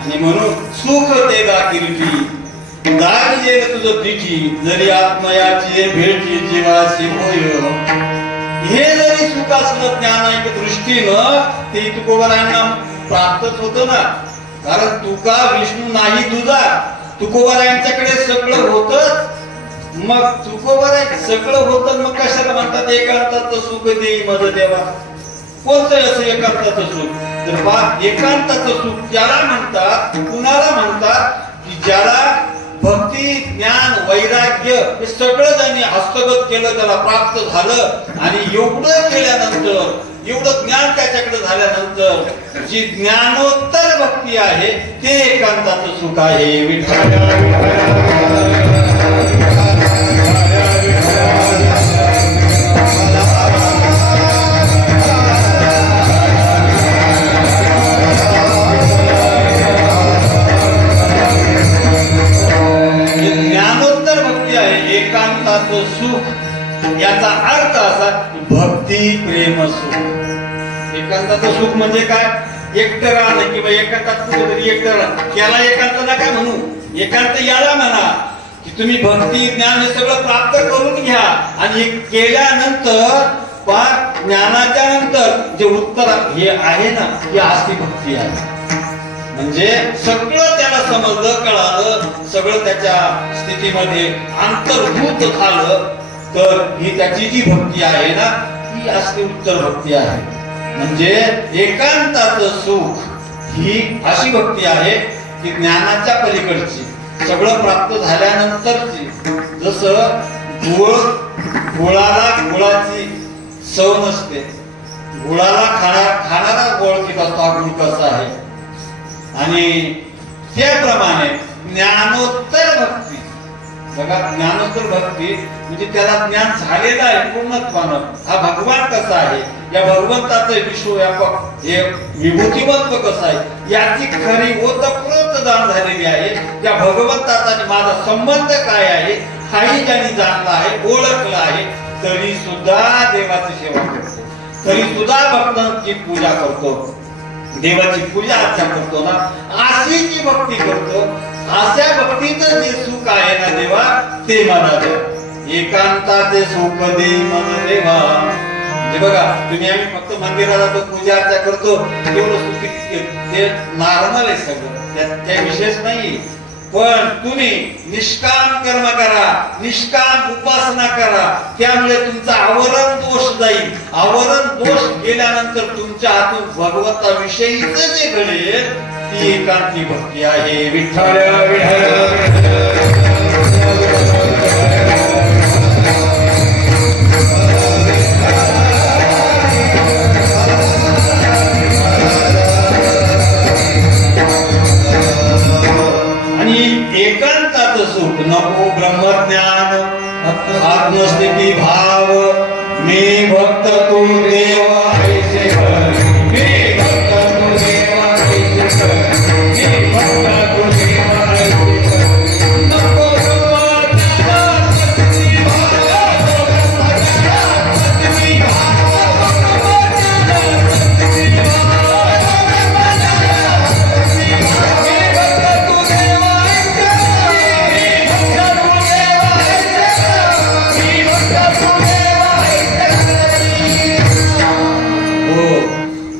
आणि म्हणून सुख ते दा किरीटी दाग येईल तुझं दिठी, जरी आत्मयाची भेटी जीवाशी होय. हे जरी सुख असलं ज्ञानाच्या दृष्टीनं ते तुकोबारायांना प्राप्तच होतं ना. कारण तुका विष्णू नाही तुझा. तुकोबारायांच्याकडे सगळं होतच. मग तुकोबाराय सगळं होतं, मग कशाला म्हणतात एकांताचं सुख देई मज देवा? कोणतं असं एकांताचं सुख? तर बा एकांताचं सुख ज्याला म्हणतात, कुणाला म्हणतात की ज्याला भक्ती, ज्ञान, वैराग्य हे सगळं त्यांनी हस्तगत केलं, त्याला प्राप्त झालं. आणि एवढं केल्यानंतर, एवढं ज्ञान त्याच्याकडे झाल्यानंतर जी ज्ञानोत्तर भक्ती आहे ते एकांताचं सुख आहे. ज्ञानोत्तर भक्ती आहे एकांताचं सुख. याचा अर्थ असा भक्ती प्रेम सुख. एकांताचं सुख म्हणजे काय? एकटं राहणं किंवा एकांतात कुठेतरी एकटं राहणं. याला एकांत नका म्हणू, एकांत याला म्हणा की तुम्ही भक्ती ज्ञान हे सगळं प्राप्त करून घ्या आणि हे केल्यानंतर ज्ञानाच्या नंतर जे उत्तर हे आहे ना, ही आस्ती भक्ती आहे. म्हणजे सगळं त्याला समजलं, कळालं, सगळं त्याच्या स्थितीमध्ये अंतर्भूत झालं, तर ही त्याची जी भक्ती आहे ना, ही असली उत्तर भक्ती आहे. म्हणजे एकांताचं सुख ही अशी भक्ती आहे की ज्ञानाच्या पलीकडची, सगळं प्राप्त झाल्यानंतरची. जसं गुळाला गुळाची चव नसते, गुळाला खाणारा ओळखीत असतो हा गुळ कसा आहे. आणि त्याप्रमाणे ज्ञानोत्तर भक्ती, बघा ज्ञानोत्तर भक्ती म्हणजे त्याला ज्ञान झालेलं आहे पूर्णत्वानं. हा भगवान कसा आहे, या भगवंताचं विश्वव्यापक हे विभूतिमत्व कसं आहे याची खरी ओतप्रोत जाण झालेली आहे. त्या भगवंताचा आणि माझा संबंध काय आहे हाही ज्यांनी जाणला आहे, ओळखलं आहे, तरी सुद्धा देवाची सेवा करतो, तरी सुद्धा भक्तांची पूजा करतो, देवाची पूजा अर्चा करतो ना, अशी जी भक्ती करतो, अशा भक्तीचं जे सुख आहे ना देवा, ते मला द्या. एकांताचे सुख दे मन देवा. म्हणजे बघा, तुम्ही आम्ही फक्त मंदिराला जातो, पूजा अर्चा करतो, तेवढं सुख ते नॉर्मल आहे सगळं, त्या विशेष नाही. पण तुम्ही निष्काम कर्म करा, निष्काम उपासना करा, त्यामुळे तुमचा आवरण दोष जाईल. आवरण दोष गेल्यानंतर तुमच्या हातून भगवंताविषयीच जे घडेल ती एकांती भक्ती आहे. विठ्ठल एकांताचं सुख नको ब्रह्मज्ञान आत्मस्थिती भाव. मी भक्त तू देव ऐसे कर, मी भक्त तू देव ऐसे कर, मी भक्त तू देव ऐसे कर. नको ब्रह्मज्ञान आत्मस्थिती भाव, ब्रह्मज्ञान आत्मस्थिती भाव, ब्रह्मज्ञान आत्मस्थिती भाव.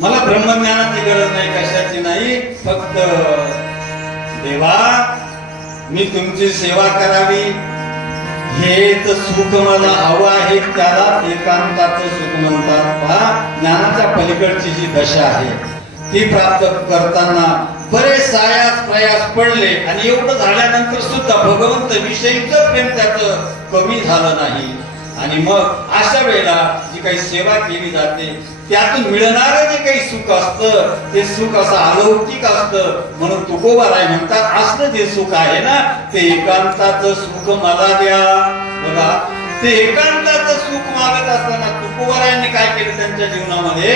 मला ब्रह्मज्ञानाची गरज नाही, कशाची नाही, फक्त देवा मी तुमची सेवा करावी हेच सुख मला हवं आहे. त्याला एकांताचं सुख म्हणतात. पहा, ज्ञानाच्या पलीकडची जी दशा आहे ती प्राप्त करताना बरेच सायास प्रयास पडले आणि एवढं झाल्यानंतर सुद्धा भगवंत विषयीचं प्रेम त्याचं कमी झालं नाही. आणि मग अशा वेळेला जी काही सेवा केली जाते त्यातून मिळणारं जे काही सुख असतं ते सुख असं अलौकिक असतं. म्हणून तुकोबाराय म्हणतात, असलं जे सुख आहे ना ते एकांताचं सुख मला द्या. बघा, ते एकांताचं सुख मागत असताना तुकोबारायांनी काय केलं त्यांच्या जीवनामध्ये,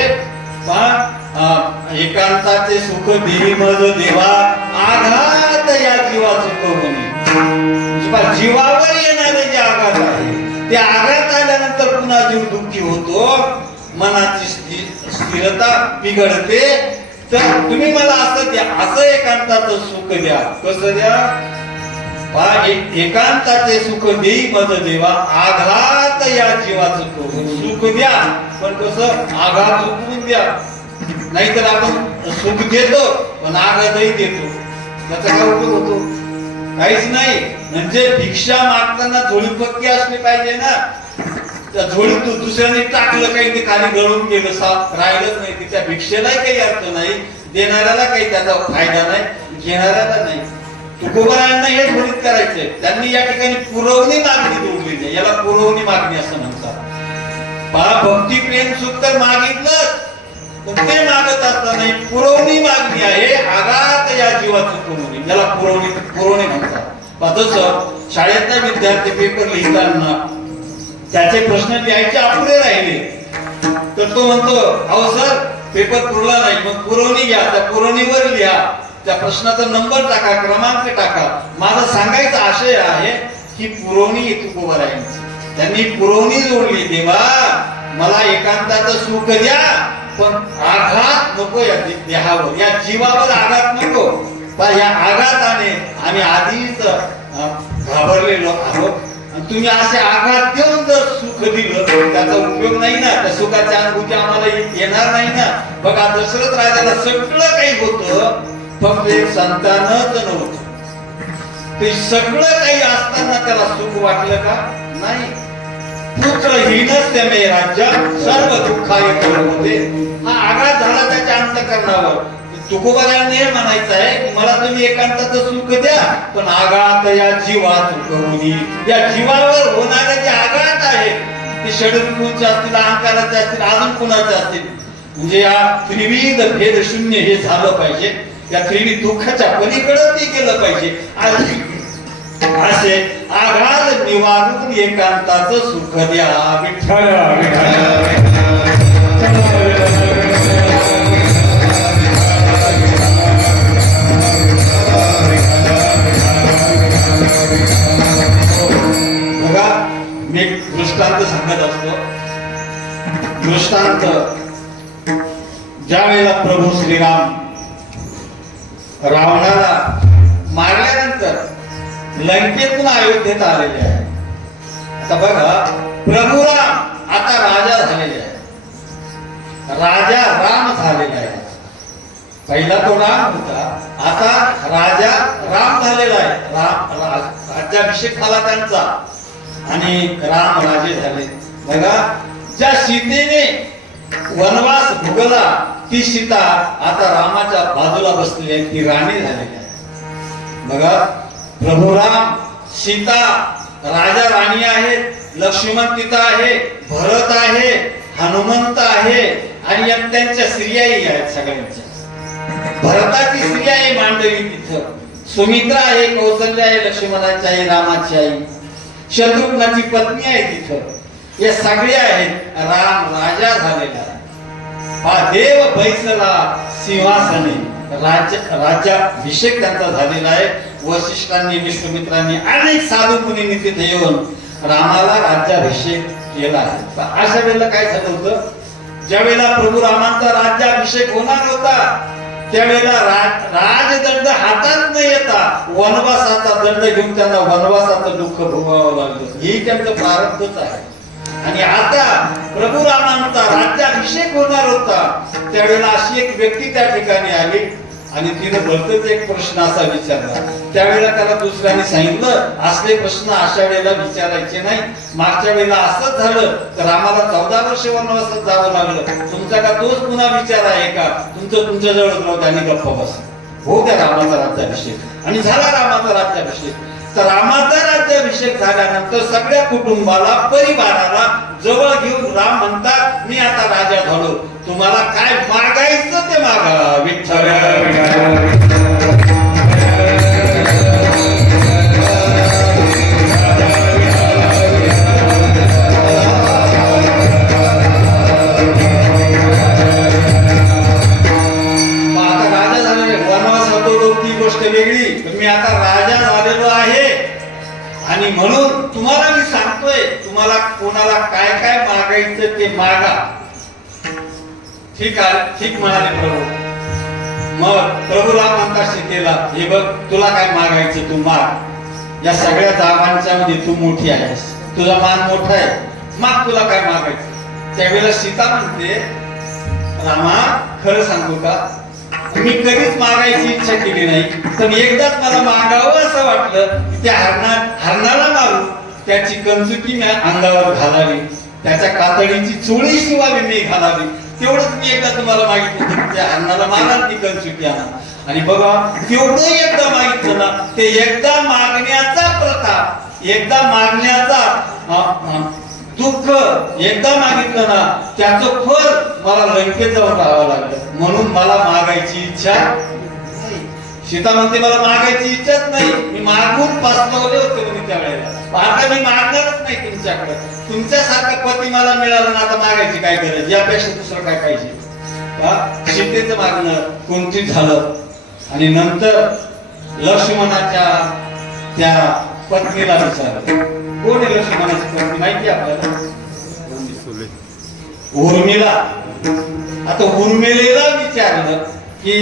एकांताचे सुख देई मज देवा, आघात या जीवाचं करून. जीवावर येणारे जे आघात आहे ते आघात आल्यानंतर पुन्हा जीव दुःखी होतो, मनाची स्थिरता बिघडते. तर तुम्ही मला असं द्या, असं एकांताचं सुख द्या. कसं द्या? एकांताचे सुख देई मज देवा, आघात या जीवाचं करून. सुख द्या, पण कसं? आघात चुकवून द्या. नाहीतर आपण सुख देतो पण आघातही देतो, त्याचा काय उपयोग होतो? काहीच नाही. म्हणजे भिक्षा मागताना झोळी पक्की असली पाहिजे ना. त्या झोळीत दुसऱ्याने टाकलं काही, ते खाली गळून गेलं, साफ राहिलंच नाही, तिच्या भिक्षेलाही काही अर्थ नाही, देणाऱ्याला काही त्याचा फायदा नाही, घेणाऱ्याला नाही. तुकोबारायांना हे झोळीत करायचंय. त्यांनी या ठिकाणी पुरवणी मागणी जोडलेली आहे, याला पुरवणी मागणी असं म्हणतात. पहा, भक्ती प्रेम सुख तर मागितलं, पण ते मागत असताना पुरवणी मागणी आहे. आघात या जीवाचं पुरवणी, याला पुरवणी म्हणतात. जसं शाळेतला विद्यार्थी पेपर लिहिताना त्याचे प्रश्न लिहायचे अपुरे राहिले तर तो म्हणतो, अहो सर पेपर पुरला नाही, मग पुरवणी घ्या, त्या पुरवणीवर लिहा, त्या प्रश्नाचा नंबर टाका, क्रमांक टाका. माझा सांगायचा आशय आहे की पुरवणी तुकोबारायांची त्यांनी पुरवणी जोडली. देवा मला एकांताचं सुख द्या, पण आघात नको या देहावर, या जीवावर आघात नको. पण या आघाताने आम्ही आधीच घाबरलेलो आहोत. तुम्ही असे आघात देऊन जर सुख दिलं त्याचा उपयोग नाही ना, त्या सुखाची अनुभूती आम्हाला येणार नाही ना. बघा दशरथ राजाला सगळं काही होतं, फक्त एक संतानच नव्हतं. ते सगळं काही असताना त्याला सुख वाटलं का? नाही. पुत्रहीनच त्याने राज्य सर्व दुःखाय होते. हा आघात झाला त्याच्या अंतःकरणावर. तुकोबारायांनी हे म्हणायचं आहे की मला तुम्ही एकांताचं सुख द्या, पण आघात या जीवात होऊनी, या जीवावर होणारे जे आघात आहेत ते षडरूपाचे असतील, अहंकाराचे असतील, अजून कुणाचे असतील, म्हणजे या त्रिविध भेद शून्य हे झालं पाहिजे. या त्रिविध दुःखाच्या पलीकडे ते गेलं पाहिजे. असे आघात निवारून एकांताचं सुख द्या. विठ्ठल मी एक दृष्टांत सांगत असतो. दृष्टांत ज्या वेळेला प्रभू श्रीराम रावणाला मारल्यानंतर लंकेतून अयोध्येत आलेले आहे. आता बघा, प्रभू राम आता राजा झालेले आहे, राजा राम झालेला आहे. पहिला तो राम होता, आता राजा राम झालेला आहे. राज्याभिषेक झाला त्यांचा आणि राम राजे झाले. बघा, ज्या सीतेने वनवास भोगला ती सीता आता रामाच्या बाजूला बसलेली आहे, ती राणी झालेली आहे. बघा, प्रभू राम, सीता राजा राणी आहेत, लक्ष्मण तिथं आहे, भरत आहे, हनुमंत आहे आणि त्यांच्या स्त्रियाही आहेत सगळ्यांच्या. भरताची स्त्री आहे मांडवी तिथं, सुमित्रा आहे, कौशल्य आहे, लक्ष्मणाची आहे, रामाची आई, शत्रुघ्नाची पत्नी आहे तिथं. या सगळ्या आहेत. राम राजा झालेला आहे. हा देव बैसला सिंहासने, राज्याभिषेक त्यांचा झालेला आहे. वशिष्ठांनी, विश्वामित्रांनी, अनेक साधू मुनींनी तिथे येऊन रामाला राज्याभिषेक केला आहे. अशा वेळेला काय झालं होतं, ज्या वेळेला प्रभू रामांचा राज्याभिषेक होणार होता त्यावेळेला राजदंड हातात न येता वनवासाचा दंड घेऊन त्यांना वनवासाचं दुःख भोगावं लागलं. हे त्यांचं प्रारब्धच आहे. आणि आता प्रभू रामांचा राज्याभिषेक होणार होता त्यावेळेला अशी एक व्यक्ती त्या ठिकाणी आली आणि तिने भलतच एक प्रश्न असा विचारला. त्यावेळेला त्याला दुसऱ्याने सांगितलं, असले प्रश्न अशा वेळेला विचारायचे नाही. मागच्या वेळेला असंच झालं तर आम्हाला 14 वर्ष वनवासात जावं लागलं. तुमचा का तोच पुन्हा विचार आहे का? तुमच्या जवळ राहू आणि गप्प बस. हो त्या रामाचा राज्याभिषेक आणि झाला रामाचा राज्याभिषेक. तर रामाचा राज्याभिषेक झाल्यानंतर सगळ्या कुटुंबाला, परिवाराला जवळ घेऊन राम म्हणतात, मी आता राजा झालो, तुम्हाला काय मागायचं ते मागा. विठ्ठल वेगळी, मी आता राजा झालेलो आहे आणि म्हणून तुम्हाला मी सांगतोय, तुम्हाला कोणाला काय काय मागायचं ते मागा. ठीक आहे, ठीक म्हणाले प्रभू. मग प्रभूला म्हणतात सीतेला, हे बघ तुला काय मागायचं तू माग. या सगळ्या जागांच्या मध्ये तू मोठी आहेस, तुझा मान मोठा आहे, माग तुला काय मागायचं. त्यावेळेला सीता म्हणते, रामा खरं सांगू का, मी कधीच मागायची इच्छा केली नाही, पण एकदाच मला मागावं असं वाटलं की त्या हरणाला मारू, त्याची कंचुकी मी अंगावर घालावी, त्याच्या कातडीची चोळी शिवावी मी घालावी. तेवढंच मी एकदा तुम्हाला मागितलं, त्या हरणाला मारा, ती कंचुकी आणा. आणि बघा, तेवढं एकदा मागितलं ना, ते एकदा मागण्याचा प्रताप, एकदा मागण्याचा दुःख एकदा मागितलं ना, त्याचं फळ मला लंकेत जाऊन राहावं लागलं. म्हणून मला मागायची इच्छा नाही. सीता म्हणते, मला मागायची इच्छाच नाही, मी मागून पासवले होते म्हणे त्यावेळेला. आता मी मागणारच नाही तुमच्याकडे. तुमच्यासारखा पती मला मिळाला ना, आता मागायची काय गरज, यापेक्षा दुसरं काय पाहिजे. सीतेचं मागणं कोणती झालं. आणि नंतर लक्ष्मणाच्या त्या पत्नीला विचारलं, कोण आहे लक्ष्मणाची पत्नी माहिती आपल्याला? उर्मिला. आता उर्मिलेला विचारलं की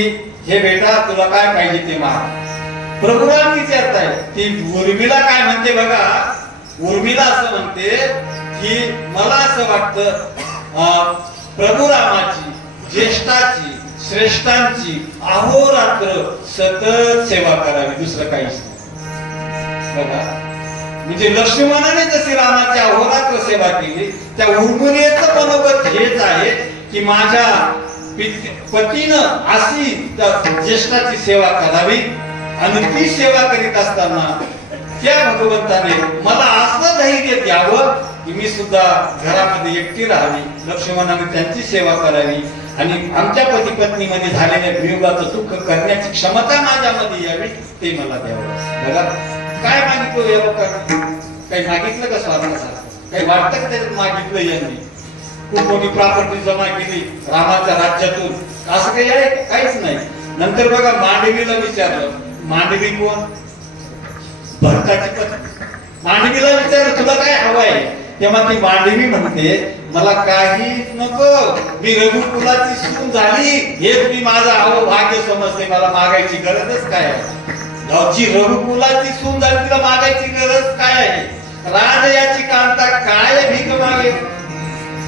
हे बेटा तुला काय पाहिजे ते माग. प्रभुराम विचारताय ती उर्मिला काय म्हणते बघा. उर्मिला असं म्हणते की मला असं वाटतं प्रभुरामाची, ज्येष्ठाची, श्रेष्ठांची अहोरात्र सतत सेवा करावी, दुसरं काहीच नाही. बघा म्हणजे लक्ष्मणाने जशी रामाची अहोरात्र सेवा केली, त्या उर्मिलेचं मनोगत हेच आहे की माझ्या पतीनं अशी त्या ज्येष्ठाची सेवा करावी. आणि ती सेवा करीत असताना त्या भगवंताने मला असं धैर्य द्यावं की मी सुद्धा घरामध्ये एकटी राहावी, लक्ष्मणाने त्यांची सेवा करावी आणि आमच्या पती पत्नीमध्ये झालेल्या वियोगाचं दुःख करण्याची क्षमता माझ्यामध्ये यावी, ते मला द्यावं. बघा काय मागितलं या लोकांनी. काही मागितलं का स्वार्थासारखं? काही वाटतं का त्याच्यात मागितलं यांनी? खूप मोठी प्रॉपर्टी जमा केली रामाच्या राज्यातून, असं काही आहे? काहीच नाही. नंतर बघा मांडवीला विचारलं. मांडवी कोण? भरताची पत्नी. मांडवीला विचारलं तुला काय हवंय? तेव्हा ती मांडवी म्हणते मला काहीच नको, मी रघुकुलाची सून झाली हेच मी माझं अहोभाग्य समजते, मला मागायची गरजच काय आहे? जी रघुकुलाची सून झाली तिला मागायची गरज काय आहे? राजयाची कांता काय भीक मागेल?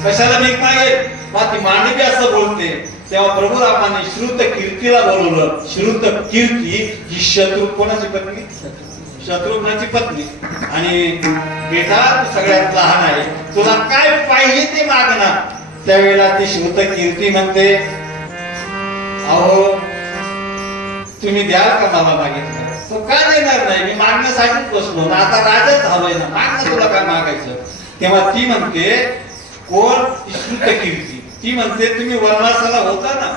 कशाला भीक मागेल? मग ती मांडवी असं बोलते. तेव्हा प्रभू रामाने श्रुत कीर्तीला बोलवलं. श्रुत कीर्ती ही शत्रू कोणाची पत्नी? शत्रुघ्नाची पत्नी. आणि बेटा तू सगळ्यात लहान आहे, तुला काय पाहिजे ते माग ना. त्यावेळेला ती श्रुत कीर्ती म्हणते अहो तुम्ही द्याल का मला मागितलं? तो का देणार नाही? मी मागण्यासाठीच बसलो ना, आता राजाच झालोय ना, माग ना तुला काय मागायचं. तेव्हा ती म्हणते कोण? श्रुत कीर्ती. ती म्हणते तुम्ही वनवासाला होता ना.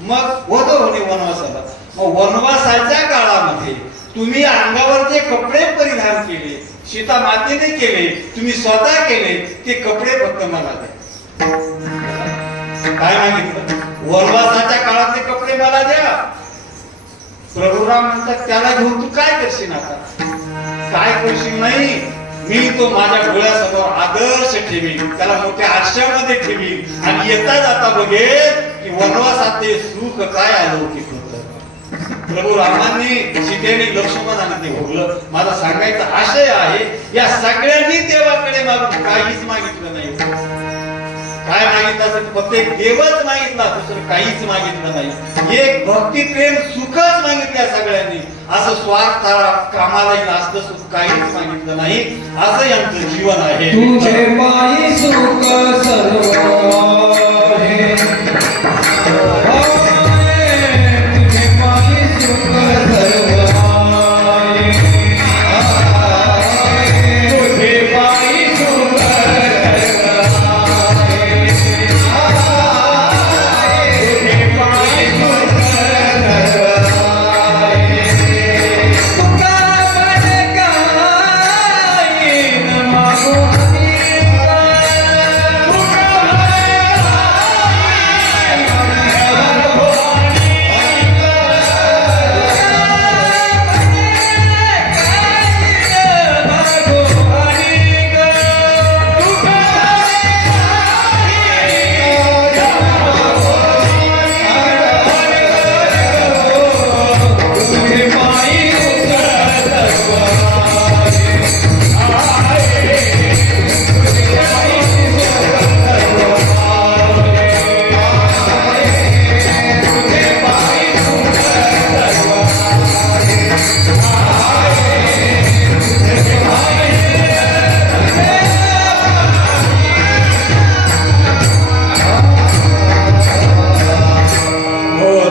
मग होतो म्हणे वनवासाला. मग वनवासाच्या काळामध्ये तुम्ही अंगावर जे कपडे परिधान केले, सीता मातेने केले, तुम्ही स्वतः केले, ते कपडे फक्त मला द्या. काय मागितलं? वनवासाच्या काळातले कपडे मला द्या. प्रभुराम म्हणतात त्याला घेऊन तू काय करशील? आता काय करशील? नाही, मी तो माझ्या डोळ्यासमोर आदर्श ठेवीन, त्याला मोठ्या आरशामध्ये ठेवीन आणि येता जाता बघेल की वनवासाचे सुख काय अलौकिक होतं. प्रभू रामांनी, सीतेने, लक्ष्मणाने ते भोगलं. माझा सांगायचा आशय आहे या सगळ्यांनी देवाकडे मागून काहीच मागितलं नाही. काय मागितलं असेल? फक्त एक देवच मागितला, दुसरं काहीच मागितलं नाही. एक भक्ती प्रेम सुखच मागितल्या सगळ्यांनी. असं स्वार्थ कामाला येईल असलं सुख काहीच मागितलं नाही. असं यांचं जीवन आहे. तुझे पायी सुख सर्व आहे, तुझे पायी सुख सर्व आहे,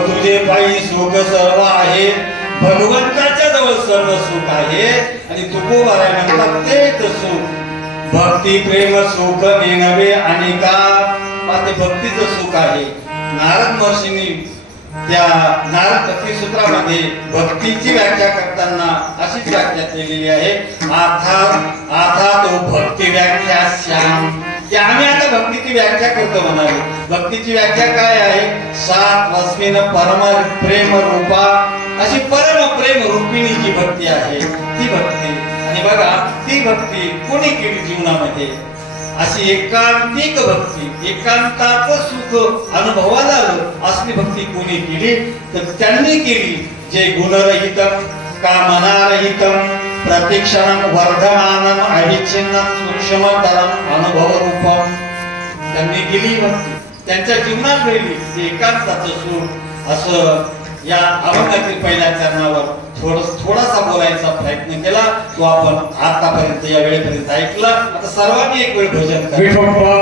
तुझे पायी सुख भगवंताच्या जवळ सर्व सुख आहे. आणि तुकोबाराय म्हणतात तेच सुख भक्ती प्रेम सुख नेनवे आणि का ते भक्तीचं सुख आहे. नारद महर्षींनी त्या नारद भक्ती सूत्रामध्ये भक्तीची व्याख्या करताना अशीच व्याख्या केलेली आहे. आता तो भक्ती व्याख्या श्याम. की आम्ही आता भक्तीची व्याख्या करतो म्हणाले. भक्तीची व्याख्या काय आहे? सात वस्मिन परम प्रेम रूपा, अशी परम प्रेम रूपिणी जी भक्ती आहे ती भक्ती. आणि बघा ती भक्ती कोणी केली जीवनामध्ये? अशी एकांतिक भक्ती, एकांताचं सुख अनुभवाला आलं असली भक्ती कोणी केली तर त्यांनी केली जे गुणरहितम कामनारहितम प्रतिक्षणम वर्धमानम अविच्छिन्नम सूक्ष्मतरम अनुभव रूपम, त्यांनी केली भक्ती, त्यांच्या जीवनात घडली ते एकांताचं सुख. असं या अभंगातील पहिल्या चरणावर थोडासा बोलायचा प्रयत्न केला. तो आपण आतापर्यंत या वेळेपर्यंत ऐकला. आता सर्वांनी एक वेळ भजन करा. विठोबा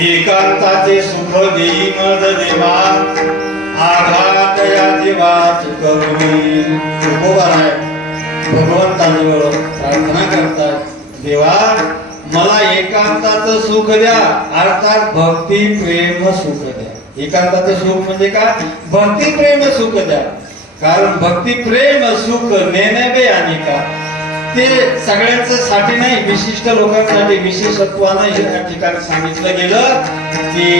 एकांताचे सुख देई मद देवा आघात या देवाच करुणी. तुकोबाराय भगवंताजवळ प्रार्थना करतात, देवा मला एकांताचं सुख द्या, अर्थात भक्ती प्रेम सुख द्या. एकांताचं सुख म्हणजे काय? भक्ती प्रेम सुख द्या. कारण भक्ती प्रेम सुख नेणेबे अनेका, ते सगळ्यांच्या साठी नाही, विशिष्ट लोकांसाठी विशेषत्वानं या ठिकाणी सांगितलं गेलं की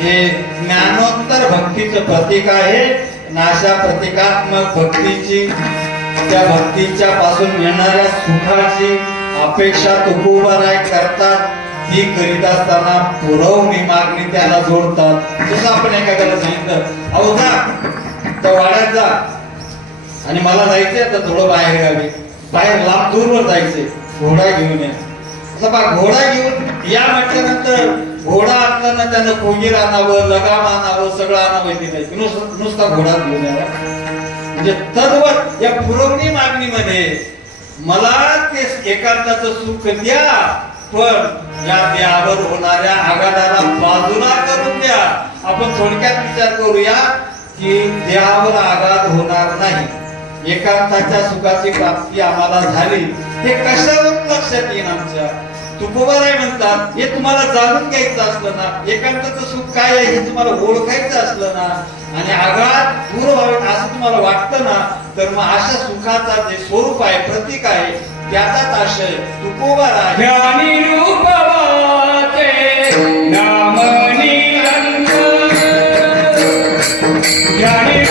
हे ज्ञानोत्तर भक्तीचं प्रतीक आहे. नाशा प्रतिकात्मक भक्तीची, त्या भक्तीच्या पासून मिळणाऱ्या सुखाची अपेक्षा तुकोबाराय करतात. ती करीत असताना पुरवणी मागणी त्याला जोडतात. जसं आपण एखाद्याला सांगितलं, अहो जा तर वाड्यात जा आणि मला जायचंय आता थोडं बाहेर गावी, बाहेर लांब दूरवर जायचे, घोडा घेऊन या. घोडा घेऊन या म्हटल्यानंतर घोडा आणताना त्यानं कोगीर आणावं, लगाम आणावं, सगळं आणावं, नुसता घोडा घेऊन यावा. म्हणजे तद्वत या पुरवणी मागणीमध्ये मला ते एकांताचं सुख द्या, पण या देहावर होणाऱ्या आघाताला बाजूला करून द्या. आपण थोडक्यात विचार करूया की देहावर आघात होणार नाही, एकांताच्या सुखाची प्राप्ती आम्हाला झाली, हे कशावर लक्षात येईल आमच्या? तुकोबाराय म्हणतात, हे तुम्हाला जाणून घ्यायचं असलं ना, एकांताचं सुख काय आहे हे तुम्हाला ओळखायचं असलं ना, आणि आघात दूर व्हावे असं तुम्हाला वाटतं ना, तर मग अशा सुखाचा जे स्वरूप आहे, प्रतीक आहे, त्याचाच आशय तुकोबाराय ज्ञानी रूपवाचे नाम निरंतर, ज्ञानी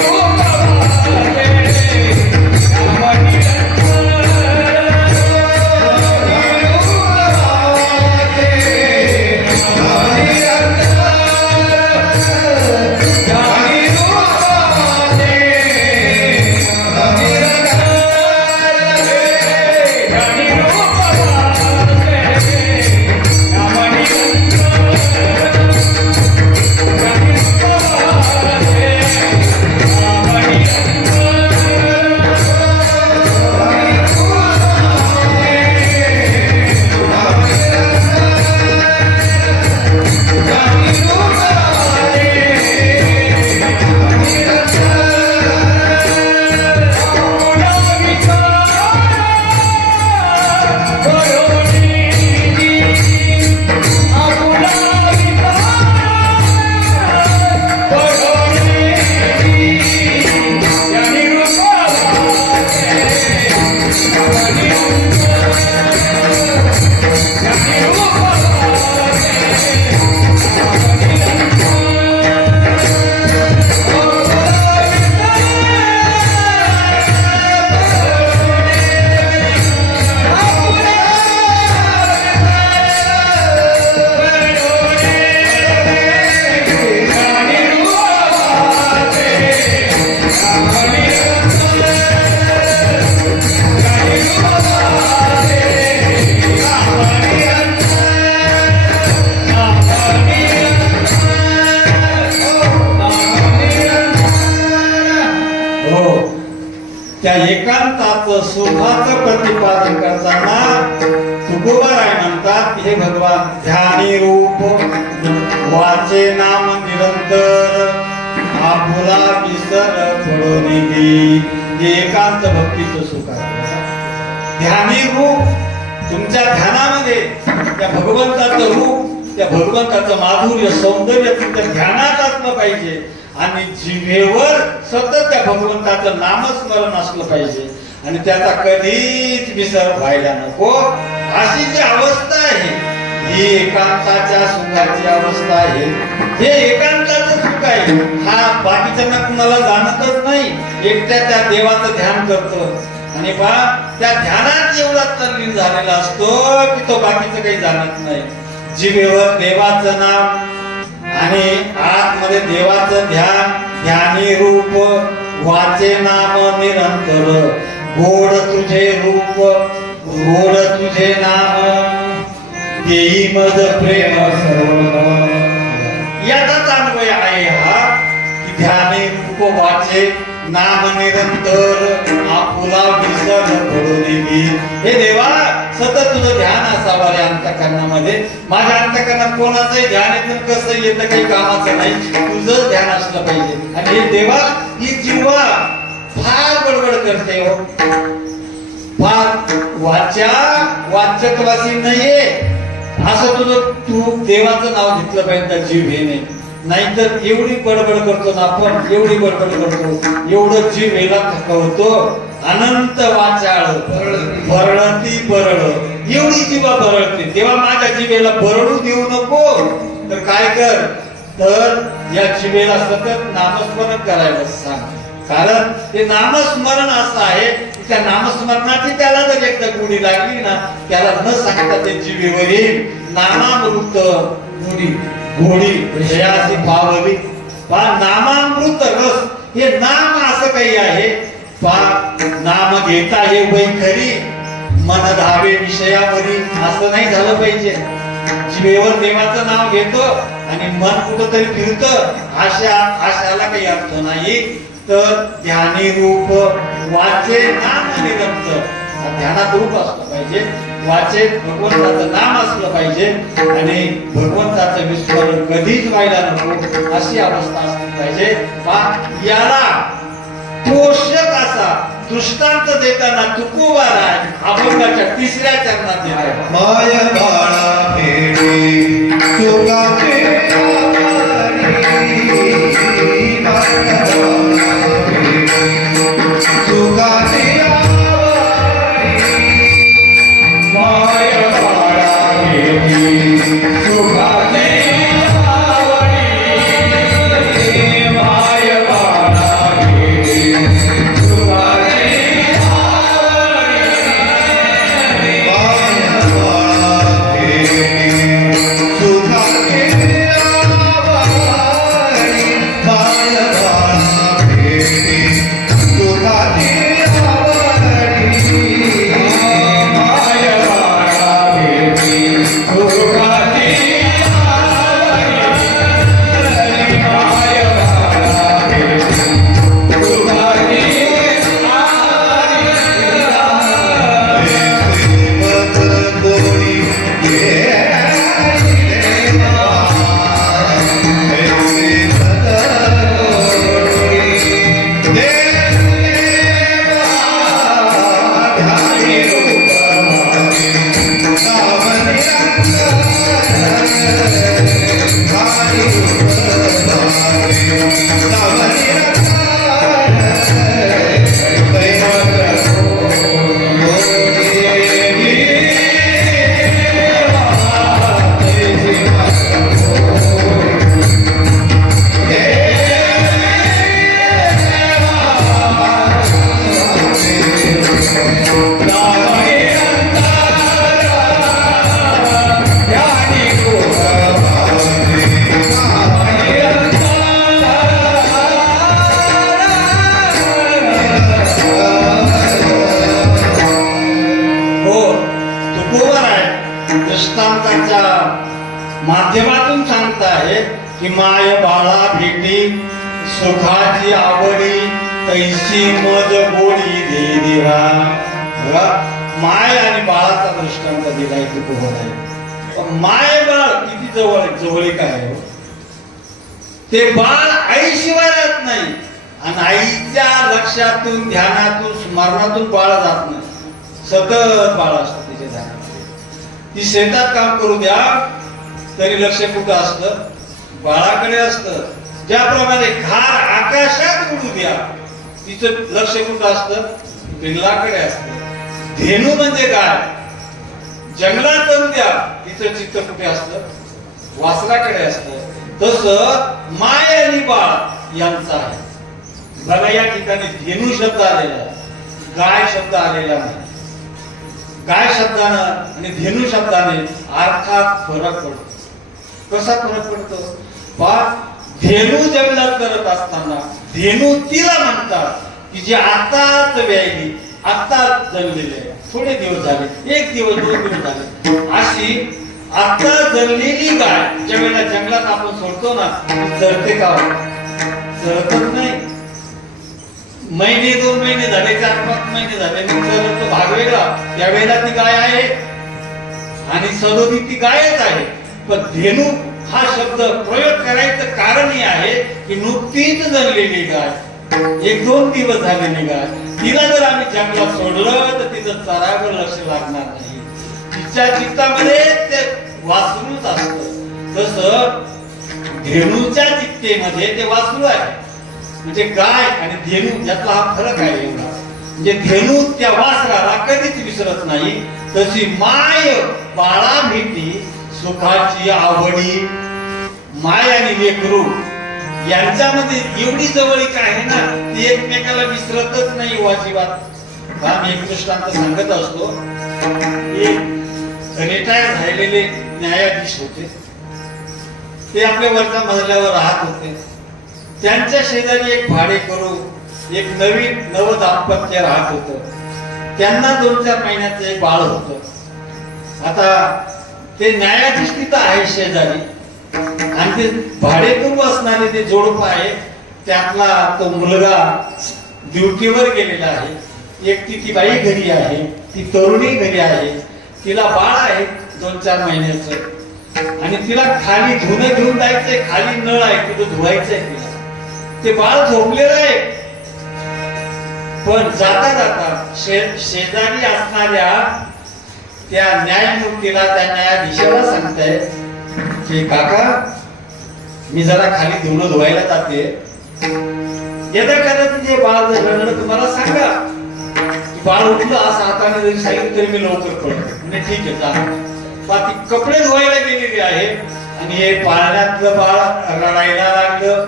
त्या एकांताचं सुखाचं प्रतिपादन करताना तुकोबाराय म्हणतात, हे भगवान ध्यानी रूप वाचे नाम निरंतर आपुला विसर पडो निधी. हे एकांत भक्तीचं सुख आहे. ध्यानी रूप तुमच्या ध्यानामध्ये त्या भगवंताचं रूप, त्या भगवंताचं माधुर्य सौंदर्य तुमच्या ध्यानात असलं पाहिजे आणि जिभेवर सतत त्या भगवंताचं नामस्मरण असलं पाहिजे आणि त्याचा कधीच विसर व्हायला नको. अशी जी अवस्था आहे ही एकांताच्या सुखाची अवस्था आहे. हे एकांताचं सुख आहे. हा बाकीच्यांना कुणाला जाणतच नाही. एकट्या त्या देवाचं ध्यान करतो आणि बा त्या ध्यानात एवढा तल्लीन झालेला असतो की तो बाकीचं काही जाणत नाही. जिभेवर देवाचं नाम आणि आतमध्ये देवाचं ध्यान, ध्यानी रूप वाचे नाम निरंतर गोड तुझे रूप गोड तुझे नाम देई मज प्रेम सर्व. याचाच अन्वय आहे हा की ध्यानी रूप वाचे नाम निरंतर आपुला विसर पडो निधी. हे देवा सतत तुझं ध्यान असावं रे अंतःकरणामध्ये. माझ्या अंतःकरणात कोणाचंही ध्यान येतं कसं येतं काही कामाचं नाही. तुझं ध्यान असलं पाहिजे. आणि हे देवा ही जीवा फार बडबड करते हो. फार वाच्यत्वासी नाहीये असं तुझं तू देवाचं नाव घेतलं पाहिजे त्या जीव घेणे. नाहीतर एवढी बडबड करतो ना आपण, एवढी बडबड करतो, एवढं जीव वेला थकवतो. अनंत वाचाळ बरळती बरळ, एवढी जीवा बरळते. तेव्हा माझ्या जीवेला बरळू देऊ नको. तर काय कर, तर या जीवेला सतत नामस्मरण करायला सांग. कारण ते नामस्मरण असं आहे की त्या नामस्मरणाची त्याला जर एकदा गोडी लागली ना, त्याला न सांगता ते जीवेवर येईल. नामामृत घोडी विषयाची पावली पा नामामृत रस. हे नाम असं काही आहे पा नाम घेता हे वैखरी मन धावे विषयावरी असं नाही झालं पाहिजे. जीवेवर देवाचं नाव घेतो आणि मन कुठंतरी फिरतं आशाला काही अर्थ नाही. तर ध्यानी रूप वाचे नाम निरंतर, ध्यानात रूप असलं पाहिजे, वाचे भगवंताचं नाम असलं पाहिजे आणि भगवंताचं विस्मरण कधीच व्हायला नको अशी अवस्था असली पाहिजे. याला पोषक असा दृष्टांत देताना तुकोबाराय अभंगाच्या 3ऱ्या चरणात दिलाय. माय बाळा भेटी सुखाचे माध्यमातून सांगता आहे की माय बाळा भेटी सुखाची आवडी तैसी मज गोडी दे देवा. बघा, माय आणि बाळाचा दृष्टांत दिलाय तुकोबाराय. पण माय बाळ किती जवळीक आहे. ते बाळ आईशिवाय राहत नाही आणि आईच्या लक्षातून ध्यानातून स्मरणातून बाळ जात नाही. सतत बाळ असतं तिच्या ध्यानामध्ये. ती शेतात काम करू द्या तरी लक्ष कुठं असतं? बाळाकडे असतं. ज्याप्रमाणे घार आकाशात उडू द्या तिचं लक्ष कुठं असतं? पिल्लाकडे असतं. धेनू म्हणजे काय? जंगलात जाऊन द्या तिचं चित्त कुठे असतं? वासराकडे असतं. तसं माय आणि बाळ यांचं आहे. बघा, या ठिकाणी धेनू शब्द आलेला आहे, गाय शब्द आलेला नाही. गाय शब्दानं आणि धेनू शब्दाने अर्थात फरक पडतो. कसा फरक पडतो? धेनू जंगलात करत असताना धेनू तिला म्हणतात की जी आताच व्यायली, आताच जन्मलेली आहे. थोडे दिवस झाले, 1 दिवस 2 दिवस झाले, अशी आता जन्मलेली गाय ज्या वेळेला जंगलात आपण सोडतो ना, चरते का? चरतच नाही. महिने 2 महिने झाले, 4-5 महिने झाले, तो भाग वेगळा. त्यावेळेला ती गाय आहे आणि सदोदी ती गायच आहे. पण धेनू हा शब्द प्रयोग करायचं कारण हे आहे की नुकतीच जन्मलेली गाय, 1-2 दिवस झालेली गाय, तिला जर आम्ही जंगलात सोडलं तर तिचं चरावर लक्ष लागणार नाही. तिच्या चित्तामध्ये ते वासरूच असतं. तसं धेनूच्या चित्तेमध्ये ते वासरू आहे. म्हणजे गाय आणि धेनू यातला हा फरक आहे एवढा. म्हणजे धेनू त्या वासराला कधीच विसरत नाही. तशी माय बाळा भेटी सुखाची आवडी, माय आणि लेकरू यांच्यामध्ये एवढी जवळीक आहे ना, ती एकमेकाला विसरतच नाही अजिबात. आम्ही एक दृष्टांत सांगत असतो. रिटायर झालेले न्यायाधीश होते. ते आपल्या वरच्या मजल्यावर राहत होते. त्यांच्या शेजारी एक भाडेकरू, एक नव दाम्पत्य राहत होतं. त्यांना 2-4 महिन्याचं एक बाळ होतं. आता ते न्यायाधीश तिथं आहे शेजारी आणि ते भाडेकरू असणारे ते जोडप आहे. त्यातला तो मुलगा ड्युटीवर गेलेला आहे. एकटी ती बाई घरी आहे, ती तरुणी घरी आहे. तिला बाळ आहे 2-4 महिन्याचं आणि तिला खाली धुणं घेऊन जायचंय. खाली नळ आहे, तिथं धुवायचंय तिला. ते बाळ झोपलेलं आहे. पण जाता जाता शेजारी असणाऱ्या त्या न्यायमूर्तीला, त्या न्यायाधीशाला सांगताय की काका, मी जरा खाली धुणं धुवायला जाते, यदा कदाचित जे बाळ रडलं तुम्हाला सांगा. बाळ उठलं असं हाताने जरी सांगितलं तरी मी लवकर पडतो. म्हणजे ठीक आहे, जा. ती कपडे धुवायला गेलेली आहे आणि हे पाळण्यातलं बाळ रडायला लागलं.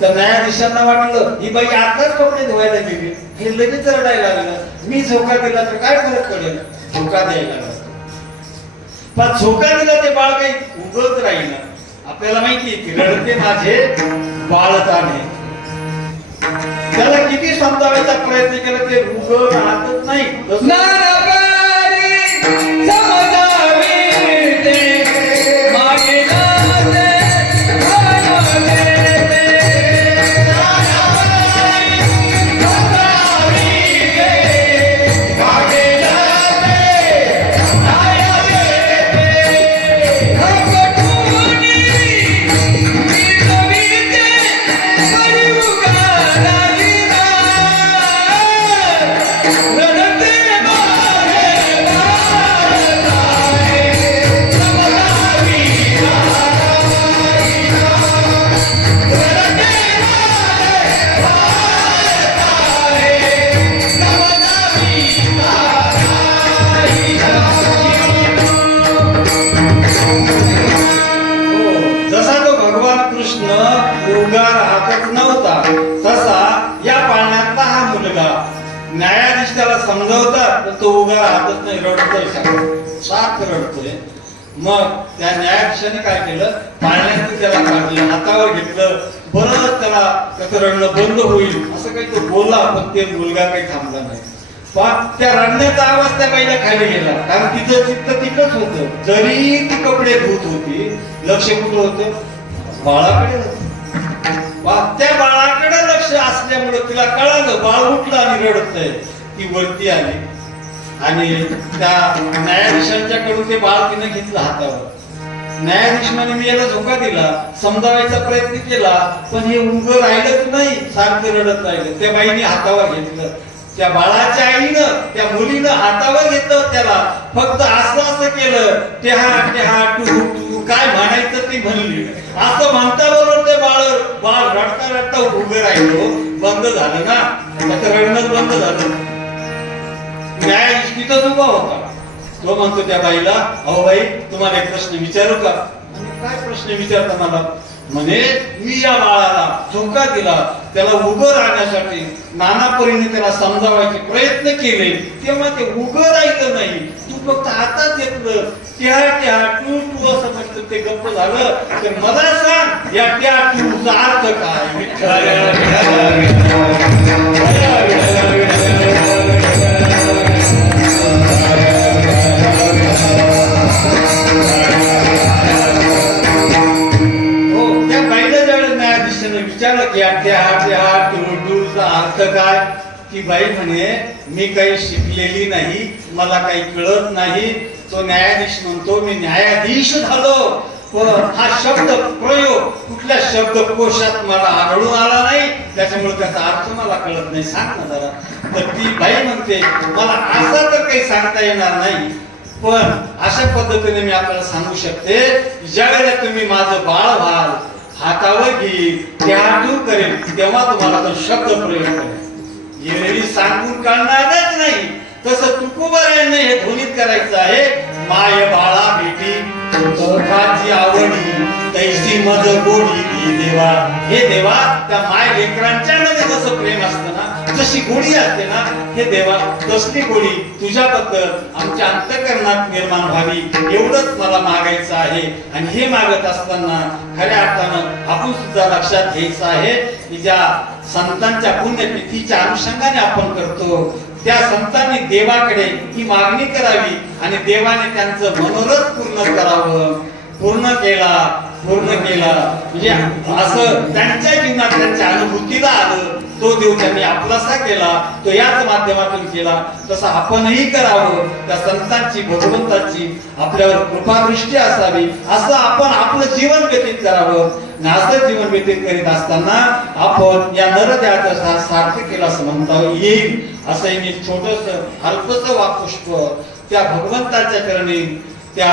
तर न्यायाधीशांना वाटलं ही बाई आताच कपडे धुवायला गेली, हे लगेच रडायला लागलं. मी झोका दिला तर काय फरक पडेल? झोका द्यायला लागला. पण झोका दिला ते बाळ काही उगत राहील. आपल्याला माहिती की रडते माझे बाळताने. त्याला किती समजावायचा प्रयत्न केला ते उगत राहतच नाही. न्यायाधीश त्याला समजावतात तर तो उगा राहतच नाही, रडतोय, सारखं रडतोय. मग त्या न्यायाधीशाने काय केलं? पाळण्यातून त्याला काढलं, हातावर घेतलं. बरं त्याला त्याचं रडणं बंद होईल असं काही तो बोलला, पण ते मुलगा काही थांबला नाही. पण त्या रडण्याचा आवाज त्या बाईला खाली गेला, कारण तिचं चित्त तिथंच होतं. जरी ती कपडे धुत होती, लक्ष कुठं होतं? बाळाकडे होतं. त्या बाळाकडे लक्ष असणे असल्यामुळे तिला कळालं बाळ उठलं आणि रडतंय. ती वरती आली आणि त्या न्यायाधीशांच्याकडून ते बाळ तिने घेतलं हातावर. न्यायाधीश म्हणे मी याला धोका दिला, समजावायचा प्रयत्न केला, पण हे उभं राहिलंच नाही, सारखं रडत राहिलं. त्या बाईने हातावर घेतलं. त्या बाळाच्या आईनं त्या मुलीनं हातावर घेतलं त्याला, फक्त असं केलं, टेहा टू टू काय म्हणायचं ते म्हणली. असं म्हणता बरोबर ते बाळ रडता रडता उभं राहिलो. बंद झालं ना, त्याचं रडणं बंद झालं. न्यायाधीश तिथंच उभा होता. तो म्हणतो त्या बाईला, अहो बाई तुम्हाला एक प्रश्न विचारू का? काय प्रश्न विचारता मला? म्हणे मी या बाळाला धोका दिला, त्याला उभं राहण्यासाठी नाना परीने त्याला समजावायचे प्रयत्न केले, तेव्हा ते उभं राहिलं नाही. तू फक्त हातात घेतलं, त्या टू टू असं म्हटलं, ते गप्प झालं. तर मला सांग या त्या टूचा अर्थ काय? विचारलं की टूचा अर्थ काय? ती बाई म्हणे मी काही शिकलेली नाही, मला काही कळत नाही. तो न्यायाधीश म्हणतो मी न्यायाधीश झालो, पण हा शब्द प्रयोग कुठल्या शब्दकोशात मला आढळून आला नाही, त्याच्यामुळे त्याचा अर्थ मला कळत नाही, सांग ना जरा. तर ती बाई म्हणते मला असं तर काही सांगता येणार नाही, पण अशा पद्धतीने मी आपल्याला सांगू शकते, ज्यावेळेला तुम्ही माझं बाळ व्हाल, हातावर घेईल, त्यातून करेल, तेव्हा तुम्हाला तो शब्द प्रयोग करेल. येळी सांगून काढणारच नाही. तसं तुकोबारायांना हे ध्वनित करायचं आहे, माय बाळा बेटी तुझी आवडी तैसी मज गोडी दी देवा. हे देवा, त्या माय लेकरांच्या मध्ये जसं प्रेम असतं ना, जशी गोडी असते ना, हे देवा तसली गोडी तुझ्याबद्दल आमच्या अंतःकरणात निर्माण व्हावी, एवढंच मला मागायचं आहे. आणि हे मागत असताना खऱ्या अर्थानं आपण सुद्धा लक्षात घ्यायचं आहे की ज्या संतांच्या पुण्यतिथीच्या अनुषंगाने आपण करतो, त्या संतांनी देवाकडे ही मागणी करावी आणि देवाने त्यांचं मनोरथ पूर्ण करावं. पूर्ण केला म्हणजे असं त्यांच्या जीवनात त्यांच्या अनुभूतीला आलं, तो देव त्यांनी आपलासा केला, तो याच माध्यमातून केला. तसं आपणही करावं. त्या संतांची भगवंताची आपल्यावर कृपादृष्टी असावी, असं आपण आपलं जीवन व्यतीत करावं. असं जीवन व्यतीत करीत असताना आपण या नरदेहाचा सार्थ केला असं म्हणता येईल. असं मी छोटस अल्पस वाक्पुष्प त्या भगवंताच्या चरणी, त्या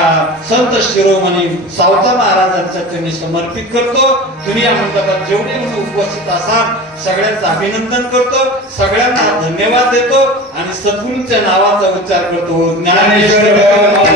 संत शिरोमणी सावता महाराजांच्या चरणी समर्पित करतो. तुम्ही या मंडपात जेवढे उपस्थित असाल सगळ्यांचं अभिनंदन करतो, सगळ्यांना धन्यवाद देतो आणि सद्गुरूंच्या नावाचा उच्चार करतो. ज्ञानेश्वर